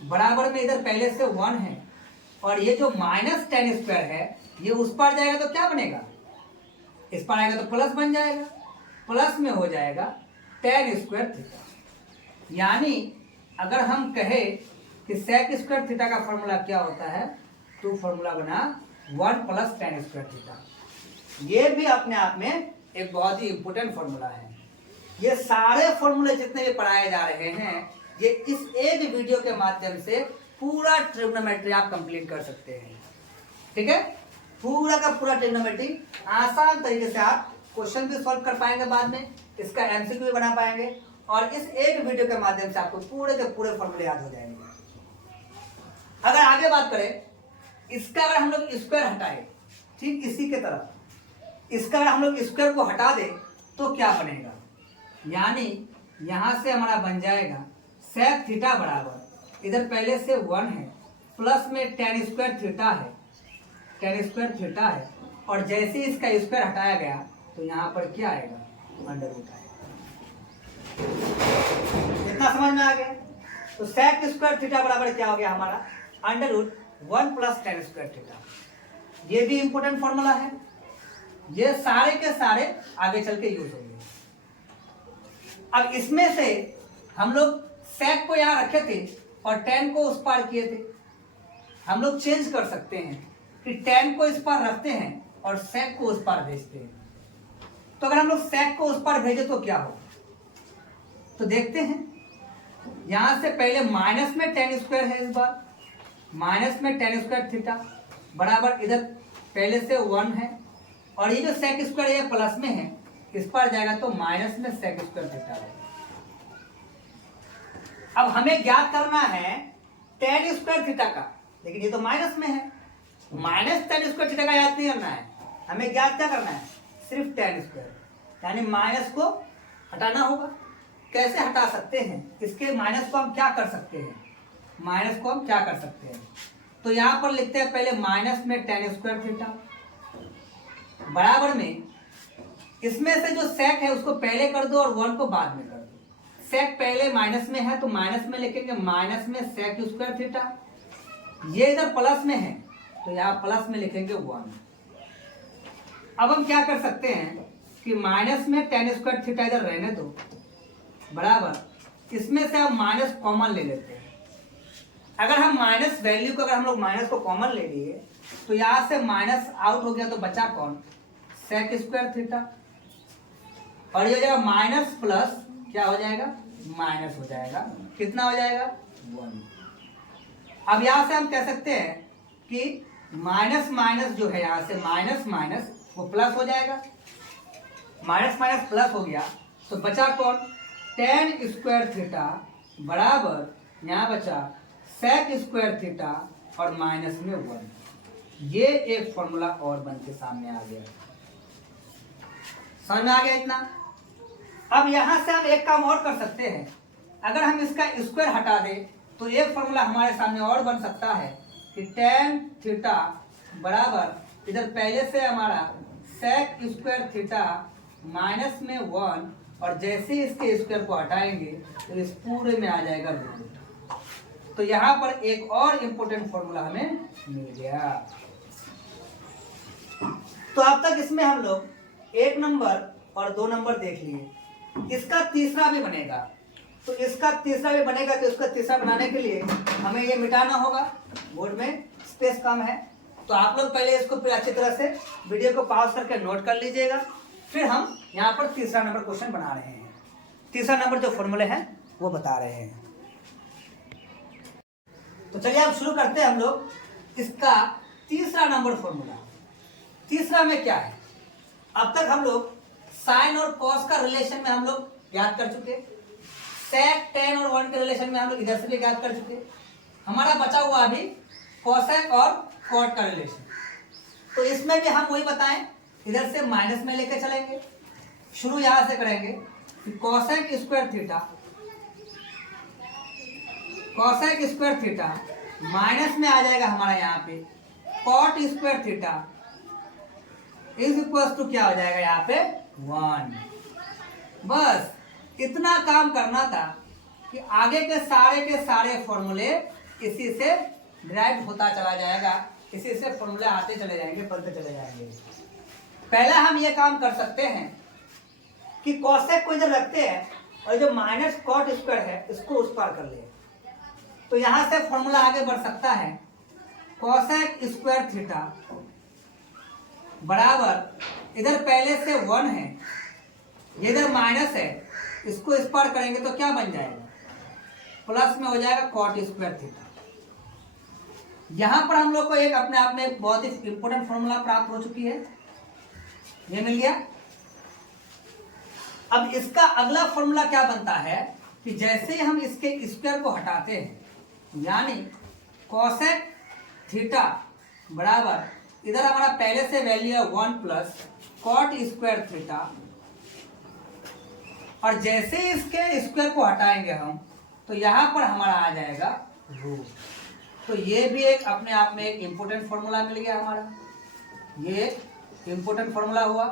बराबर में इधर पहले से 1 है, और ये जो माइनस टेन स्क्वायर है ये उस पार जाएगा तो क्या बनेगा, इस पार आएगा तो प्लस बन जाएगा, प्लस में हो जाएगा टेन स्क्वायर थीटा। यानी अगर हम कहें कि सेक स्क्वायर थीटा का फॉर्मूला क्या होता है, तो फॉर्मूला बना 1 + tan स्क्वायर थीटा। ये भी अपने आप में एक बहुत ही इंपोर्टेंट फॉर्मूला है। ये सारे फॉर्मूले जितने भी पढ़ाए जा रहे हैं ये इस एक वीडियो के माध्यम से पूरा ट्रिग्नोमेट्री आप कंप्लीट कर सकते हैं। ठीक है, पूरा का पूरा ट्रिग्नोमेट्री आसान तरीके से आप क्वेश्चन भी सॉल्व कर पाएंगे, बाद में इसका एमसीक्यू भी बना पाएंगे, और इस एक वीडियो के माध्यम से आपको पूरे के पूरे फॉर्मूले याद हो जाएंगे। अगर आगे बात करें, इसका अगर हम लोग स्क्वायर हटाए, ठीक इसी के तरफ इसका अगर हम लोग स्क्वायर को हटा दें तो क्या बनेगा, यानी यहां से हमारा बन जाएगा सेक थीटा बराबर इधर पहले से 1 है, प्लस में टेन स्क्वायर थीटा है, टेन स्क्वायर थीटा है, और जैसे ही इसका स्क्वायर हटाया गया तो यहाँ पर क्या आएगा अंडर रूट आएगा। इतना समझ में आ गया। तो सेक स्क्वायर थीटा बराबर क्या हो गया हमारा under root 1 + tan square theta. ये भी इंपोर्टेंट फॉर्मूला है, ये सारे के सारे आगे चल के यूज होंगे। अब इसमें से हम लोग सेक को यहाँ रखे थे और tan को उस पार किए थे, हम लोग चेंज कर सकते हैं कि tan को इस पार रखते हैं और सेक को उस पार भेजते हैं। तो अगर हम लोग सेक को उस पार भेजे तो क्या हो, तो देखते हैं। यहां से पहले माइनस में tan स्क्वायर है, इस बार माइनस में tan स्क्वायर थीटा बराबर इधर पहले से 1 है, और ये जो सेक स्क्वायर ये प्लस में है, इस पर जाएगा तो माइनस में सेक स्क्वायर थीटा है। अब हमें ज्ञात करना है tan स्क्वायर थीटा का, लेकिन ये तो माइनस में है, माइनस tan स्क्वायर थीटा का याद नहीं करना है, हमें ज्ञात क्या करना है सिर्फ tan स्क्वायर, यानी माइनस को हटाना होगा। कैसे हटा सकते हैं, इसके माइनस को हम क्या कर सकते हैं, माइनस को हम क्या कर सकते हैं, तो यहां पर लिखते हैं पहले माइनस में tan स्क्वायर थीटा बराबर में इसमें से जो सेक है उसको पहले कर दो और 1 को बाद में कर दो। सेक पहले माइनस में है तो माइनस में लिखेंगे माइनस में सेक स्क्वायर थीटा, ये इधर प्लस में है तो यहाँ प्लस में लिखेंगे 1। अब हम क्या कर सकते हैं कि माइनस में tan स्क्वायर थीटा इधर रहने दो बराबर, इसमें से हम माइनस कॉमन ले लेते हैं। अगर हम माइनस वैल्यू को अगर हम लोग माइनस को कॉमन ले लिए तो यहां से माइनस आउट हो गया तो बचा कौन सेक स्क्वायर थीटा, और ये हो जाएगा माइनस प्लस क्या हो जाएगा माइनस हो जाएगा, कितना हो जाएगा 1। अब यहां से हम कह सकते हैं कि माइनस माइनस जो है यहां से माइनस माइनस वो प्लस हो जाएगा, माइनस माइनस प्लस हो गया तो बचा कौन tan स्क्वायर थीटा बराबर यहाँ बचा सेक स्क्वायर थीटा और माइनस में 1। ये एक फॉर्मूला और बन के सामने आ गया, समझ में आ गया इतना। अब यहां से हम एक काम और कर सकते हैं, अगर हम इसका स्क्वायर हटा दें तो एक फॉर्मूला हमारे सामने और बन सकता है कि tan थीटा बराबर इधर पहले से हमारा sec स्क्वायर थीटा माइनस में 1 और जैसे ही इसके स्क्वायर को हटाएंगे तो इस पूरे में आ जाएगा रूट। तो यहाँ पर एक और इम्पोर्टेंट फॉर्मूला हमें मिल गया। तो अब तक इसमें हम लोग 1 नंबर और 2 नंबर देख लिए। इसका तीसरा भी बनेगा, तो इसका तीसरा भी बनेगा। तो इसका तीसरा बनाने के लिए हमें ये मिटाना होगा, बोर्ड में स्पेस कम है। तो आप लोग पहले इसको फिर अच्छी तरह से वीडियो को पॉज करके नोट कर लीजिएगा, फिर हम यहाँ पर तीसरा नंबर क्वेश्चन बना रहे हैं। तीसरा नंबर जो फॉर्मूले हैं वो बता रहे हैं। तो चलिए अब शुरू करते हैं हम लोग इसका तीसरा नंबर फॉर्मूला। तीसरा में क्या है, अब तक हम लोग साइन और कॉस का रिलेशन में हम लोग याद कर चुके, सेक टेन और 1 के रिलेशन में हम लोग इधर से भी याद कर चुके। हमारा बचा हुआ अभी कोसेक और कॉट का रिलेशन। तो इसमें भी हम वही बताएं, इधर से माइनस में लेके चलेंगे। शुरू यहां से करेंगे कि कोसेक स्क्वायर थीटा माइनस में आ जाएगा हमारा यहाँ पे cot square theta is equal to क्या हो जाएगा यहाँ पे 1। बस इतना काम करना था कि आगे के सारे फॉर्मूले इसी से डिराइव होता चला जाएगा, इसी से फॉर्मूले आते चले जाएंगे, बनते चले जाएंगे। पहला हम ये काम कर सकते हैं कि कोसेक को इधर रखते हैं और जो माइनस कॉट स्क्वायर है इसको उस पार कर ले। तो यहां से फॉर्मूला आगे बढ़ सकता है कोसेक स्क्वायर थीटा बराबर इधर पहले से 1 है, ये इधर माइनस है, इसको इस पार करेंगे तो क्या बन जाएगा, प्लस में हो जाएगा कॉट स्क्वायर थीटा। यहां पर हम लोग को एक अपने आप में एक बहुत ही इंपॉर्टेंट फॉर्मूला प्राप्त हो चुकी है, ये मिल गया। अब इसका अगला फॉर्मूला क्या बनता है कि जैसे ही हम इसके स्क्वायर को हटाते हैं, यानी कोसेक थीटा बराबर इधर हमारा पहले से वैल्यू है 1 प्लस कॉट स्क्वायर थीटा, और जैसे ही इसके स्क्वायर को हटाएंगे हम तो यहां पर हमारा आ जाएगा रूट। तो ये भी एक अपने आप में एक इंपॉर्टेंट फॉर्मूला मिल गया हमारा, ये इंपॉर्टेंट फॉर्मूला हुआ।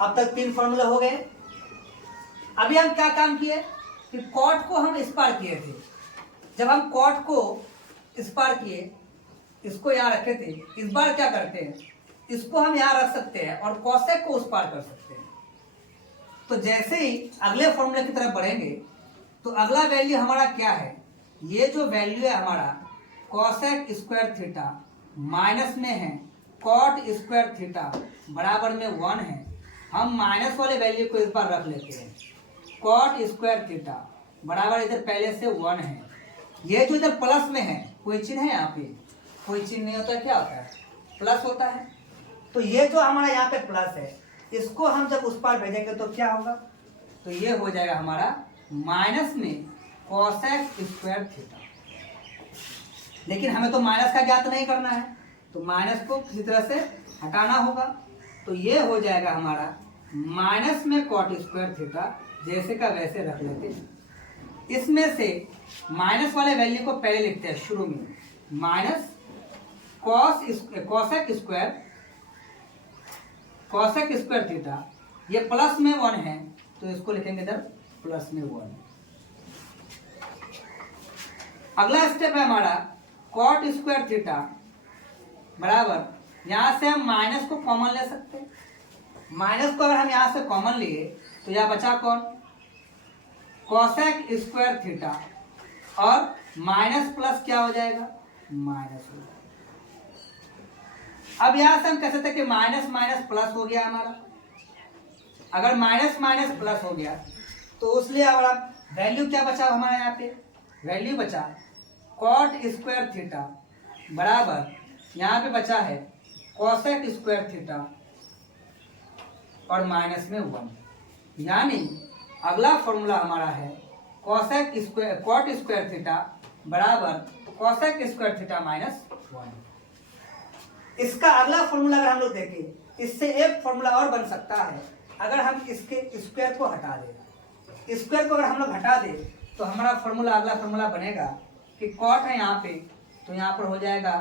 अब तक 3 फॉर्मूले हो गए। अभी हम क्या काम किए कि कॉट को हम इस पार किए थे। जब हम कॉट को इस पार किए, इसको यहाँ रखे थे, इस बार क्या करते हैं, इसको हम यहाँ रख सकते हैं और कोसेक को उस पार कर सकते हैं। तो जैसे ही अगले फॉर्मूले की तरफ बढ़ेंगे तो अगला वैल्यू हमारा क्या है, ये जो वैल्यू है हमारा कोसेक स्क्वायर थीटा माइनस में है कॉट स्क्वायर थीटा बराबर में 1 है। हम माइनस वाले वैल्यू को इस बार रख लेते हैं, कॉट स्क्वायर थीटा बराबर इधर पहले से 1 है। ये जो इधर प्लस में है, कोई चिन्ह है यहाँ पे, कोई चिन्ह नहीं होता, क्या होता है, प्लस होता है। तो ये जो हमारा यहाँ पे प्लस है, इसको हम जब उस पार भेजेंगे तो क्या होगा, तो ये हो जाएगा हमारा माइनस में कोसेक स्क्वायर थीटा। लेकिन हमें तो माइनस का ज्ञात नहीं करना है, तो माइनस को किसी तरह से हटाना होगा। तो ये हो जाएगा हमारा माइनस में कॉट स्क्वायर थीटा, जैसे का वैसे रख लेते हैं। इसमें से माइनस वाले वैल्यू को पहले लिखते हैं शुरू में, माइनस कोसेक स्क्वायर थीटा, ये प्लस में 1 है तो इसको लिखेंगे इधर प्लस में 1। अगला स्टेप है हमारा कॉट स्क्वायर थीटा बराबर, यहां से हम माइनस को कॉमन ले सकते हैं। माइनस को अगर हम यहां से कॉमन लिए तो यह बचा कौन, कोसेक स्क्वायर थीटा, और माइनस प्लस क्या हो जाएगा, माइनस हो जाएगा। अब यहां से हम कह सकते हैं कि माइनस माइनस प्लस हो गया हमारा। अगर माइनस माइनस प्लस हो गया तो उसलिए हमारा वैल्यू क्या बचा हमारा, यहाँ पे वैल्यू बचा कॉट स्क्वायर थीटा बराबर यहाँ पे बचा है कोसेक स्क्वायर थीटा और माइनस में 1। यानी अगला फॉर्मूला हमारा है कॉट स्क्वायर थीटा बराबर कोसेक स्क्वायर थीटा माइनस 1। इसका अगला फॉर्मूला अगर हम लोग देखें, इससे एक फॉर्मूला और बन सकता है। अगर हम इसके स्क्वायर को हटा दें, स्क्वायर को अगर हम लोग हटा दें तो हमारा फॉर्मूला, अगला फॉर्मूला बनेगा कि कॉट है यहाँ पे, तो यहाँ पर हो जाएगा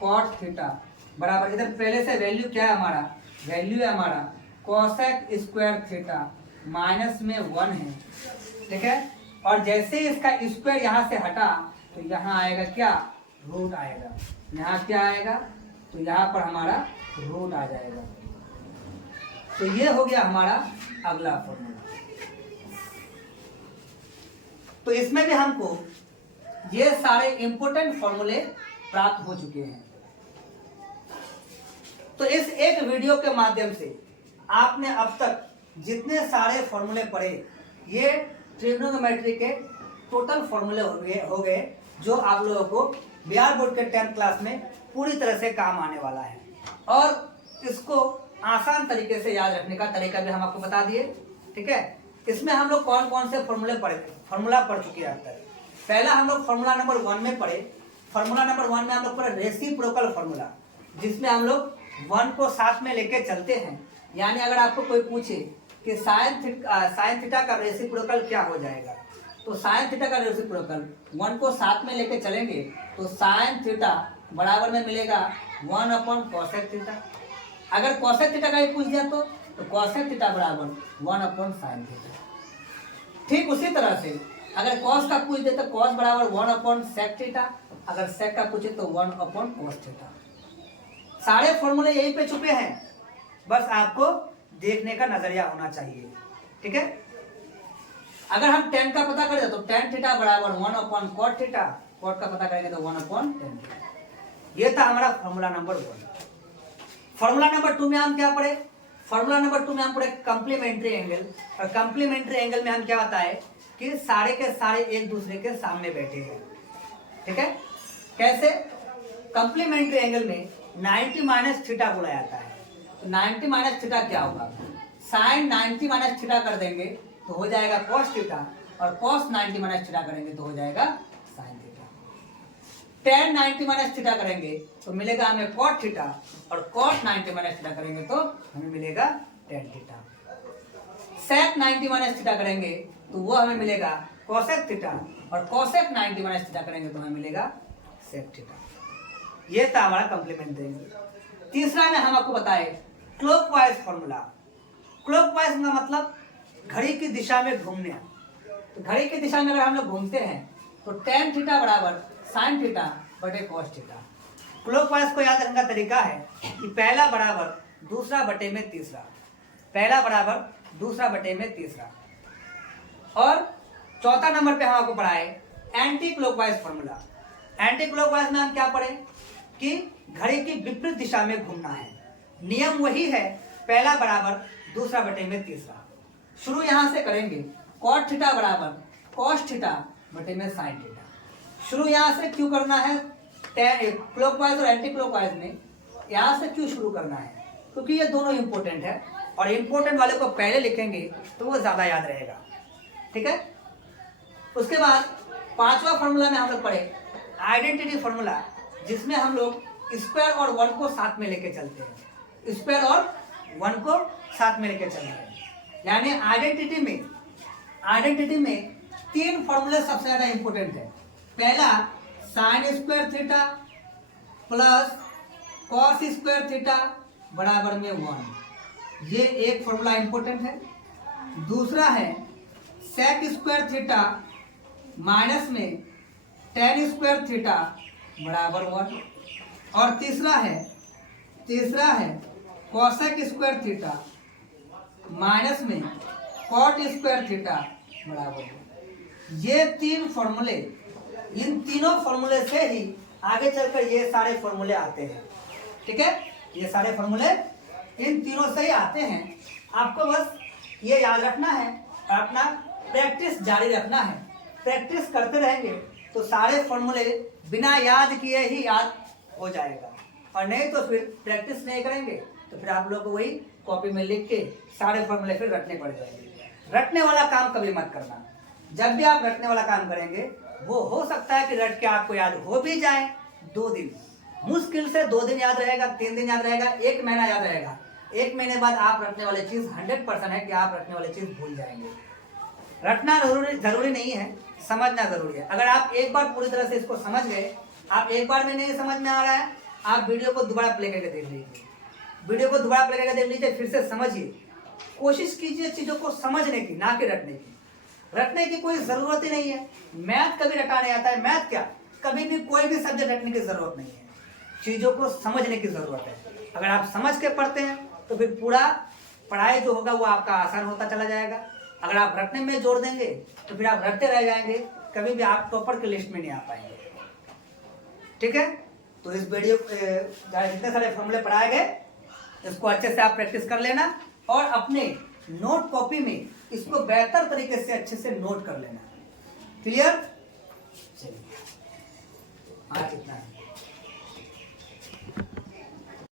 कॉट थीटा बराबर, इधर पहले से वैल्यू क्या है हमारा, वैल्यू है हमारा कोसेक स्क्वायर थीटा माइनस में 1 है, ठीक है। और जैसे ही इसका स्क्वायर यहाँ से हटा तो यहाँ आएगा क्या, रूट आएगा, यहाँ क्या आएगा, तो यहाँ पर हमारा रूट आ जाएगा। तो ये हो गया हमारा अगला फॉर्मूला। तो इसमें भी हमको ये सारे इंपॉर्टेंट फॉर्मूले प्राप्त हो चुके हैं। तो इस एक वीडियो के माध्यम से आपने अब तक जितने सारे फॉर्मूले पढ़े, ये ट्रिग्नोमेट्री के टोटल फॉर्मूले हो गए जो आप लोगों को बिहार बोर्ड के 10th क्लास में पूरी तरह से काम आने वाला है। और इसको आसान तरीके से याद रखने का तरीका भी हम आपको बता दिए, ठीक है। इसमें हम लोग कौन कौन से फॉर्मूला पढ़ चुके हैं अब तक। पहला हम लोग फॉर्मूला नंबर 1 में पढ़े। फॉर्मूला नंबर 1 में हम लोग पढ़े रेसिप्रोकल फॉर्मूला, जिसमें हम लोग 1 को साथ में लेके चलते हैं। यानी अगर आपको कोई पूछे कि साइन थीटा का रेसिप्रोकल क्या हो जाएगा, तो साइन थीटा का रेसिप्रोकल 1 को साथ में लेके चलेंगे तो साइन थीटा बराबर में मिलेगा 1 अपॉन कोसेक थीटा। अगर कोसेक थीटा का ही पूछ दिया तो कोसेक थीटा बराबर 1 अपॉन साइन थीटा। ठीक उसी तरह से अगर कॉस का पूछ दे तो कॉस बराबर 1 अपॉन सेक थीटा, अगर सेक का पूछे तो 1 अपॉन कोस थीटा। सारे फॉर्मूले यहीं पे छुपे हैं, बस आपको देखने का नजरिया होना चाहिए, ठीक है। अगर हम tan का पता करें तो tan थीटा बराबर 1 अपॉन कॉट थीटा, कॉट का पता करेंगे तो 1 अपॉन tan थीटा। ये था हमारा फॉर्मूला नंबर 1। फॉर्मूला नंबर 2 में हम क्या पढ़े, फॉर्मूला नंबर 2 में हम पढ़े कम्प्लीमेंट्री एंगल। और कम्प्लीमेंट्री एंगल में हम क्या बताए कि सारे के सारे एक दूसरे के सामने बैठे हैं, ठीक है। कैसे, कम्प्लीमेंट्री एंगल में 90 माइनस थीटा बोला जाता है। तो 90 माइनस थीटा क्या होगा, साइन 90 माइनस थीटा कर देंगे तो हो जाएगा कॉस थीटा, और कॉस 90 माइनस थीटा करेंगे तो हो जाएगा sign theta. tan 90 minus theta करेंगे तो मिलेगा हमें कॉट थीटा, और cos 90 माइनस थीटा करेंगे तो हमें मिलेगा tan theta. sec 90 minus theta करेंगे तो वो हमें मिलेगा कोसेक थीटा, और कोसेक 90 माइनस थीटा करेंगे तो हमें मिलेगा सेक थीटा। ये था हमारा कम्प्लीमेंट्री एंगल। तीसरा में हम आपको बताए क्लॉकवाइज फॉर्मूला। क्लॉकवाइज का मतलब घड़ी की दिशा में घूमने। तो घड़ी की दिशा में अगर हम लोग घूमते हैं तो tan थीटा बराबर साइन थीटा बटे कॉस थीटा। क्लॉकवाइज को याद रखने का तरीका है कि पहला बराबर दूसरा बटे में तीसरा, पहला बराबर दूसरा बटे में तीसरा। और चौथा नंबर पे हम आपको पढ़ाए anti clockwise formula. Anti clockwise में हम क्या पढ़े कि घड़ी की विपरीत दिशा में घूमना है। नियम वही है, पहला बराबर दूसरा बटे में तीसरा। शुरू यहां से करेंगे, कॉट थीटा बराबर कॉस थीटा बटे में साइन थीटा। शुरू यहां से क्यों करना है, क्लॉकवाइज और एंटी क्लॉकवाइज में यहां से क्यों शुरू करना है, क्योंकि ये दोनों इंपॉर्टेंट है, और इंपॉर्टेंट वाले को पहले लिखेंगे तो वो ज्यादा याद रहेगा, ठीक है। उसके बाद पांचवा फॉर्मूला में हम लोग पढ़े आइडेंटिटी फॉर्मूला, जिसमें हम लोग स्क्वायर और 1 को साथ में लेके चलते हैं, स्क्वायर और 1 को साथ में लेके चलते हैं। यानी आइडेंटिटी में 3 फॉर्मूले सबसे ज्यादा इंपॉर्टेंट है। पहला sign square theta plus cos square theta बराबर में 1, ये एक फॉर्मूला इंपॉर्टेंट है। दूसरा है सेक स्क्वायर थीटा माइनस में tan स्क्वायर थीटा बराबर 1, और तीसरा है कोसेक स्क्वायर थीटा माइनस में कॉट स्क्वायर थीटा बराबर 1। ये 3 फॉर्मूले, इन तीनों फॉर्मूले से ही आगे चलकर ये सारे फॉर्मूले आते हैं, ठीक है। ये सारे फॉर्मूले इन तीनों से ही आते हैं। आपको बस ये याद रखना है और अपना प्रैक्टिस जारी रखना है। प्रैक्टिस करते रहेंगे तो सारे फॉर्मूले बिना याद किए ही याद हो जाएगा, और नहीं तो फिर प्रैक्टिस नहीं करेंगे तो फिर आप लोग को वही कॉपी में लिख के सारे फॉर्मूले फिर रटने पड़ जाएंगे। रटने वाला काम कभी मत करना। जब भी आप रटने वाला काम करेंगे वो हो सकता है कि रट के आपको याद हो भी जाए 2 दिन, मुश्किल से 2 दिन याद रहेगा, 3 दिन याद रहेगा, 1 महीना याद रहेगा। 1 महीने बाद आप रटने वाली चीज 100% है कि आप रटने वाली चीज भूल जाएंगे। रटना जरूरी नहीं है, समझना जरूरी है। अगर आप एक बार पूरी तरह से इसको समझ गए, आप एक बार में नहीं समझ में आ रहा है, आप वीडियो को दोबारा प्ले करके देख लीजिए, वीडियो को दोबारा प्ले करके देख लीजिए, फिर से समझिए, कोशिश कीजिए चीज़ों को समझने की, ना कि रटने की। रटने की कोई ज़रूरत ही नहीं है। मैथ कभी रटा नहीं आता है, मैथ क्या, कभी भी कोई भी सब्जेक्ट रटने की ज़रूरत नहीं है, चीज़ों को समझने की ज़रूरत है। अगर आप समझ के पढ़ते हैं तो फिर पूरा पढ़ाई जो होगा वो आपका आसान होता चला जाएगा। अगर आप रटने में जोड़ देंगे तो फिर आप रटते रह जाएंगे, कभी भी आप टॉपर की लिस्ट में नहीं आ पाएंगे। ठीक है, तो इस वीडियो जितने सारे फॉर्मूले पढ़ाए गए इसको अच्छे से आप प्रैक्टिस कर लेना और अपने नोट कॉपी में इसको बेहतर तरीके से अच्छे से नोट कर लेना। क्लियर? चलिए आज इतना है।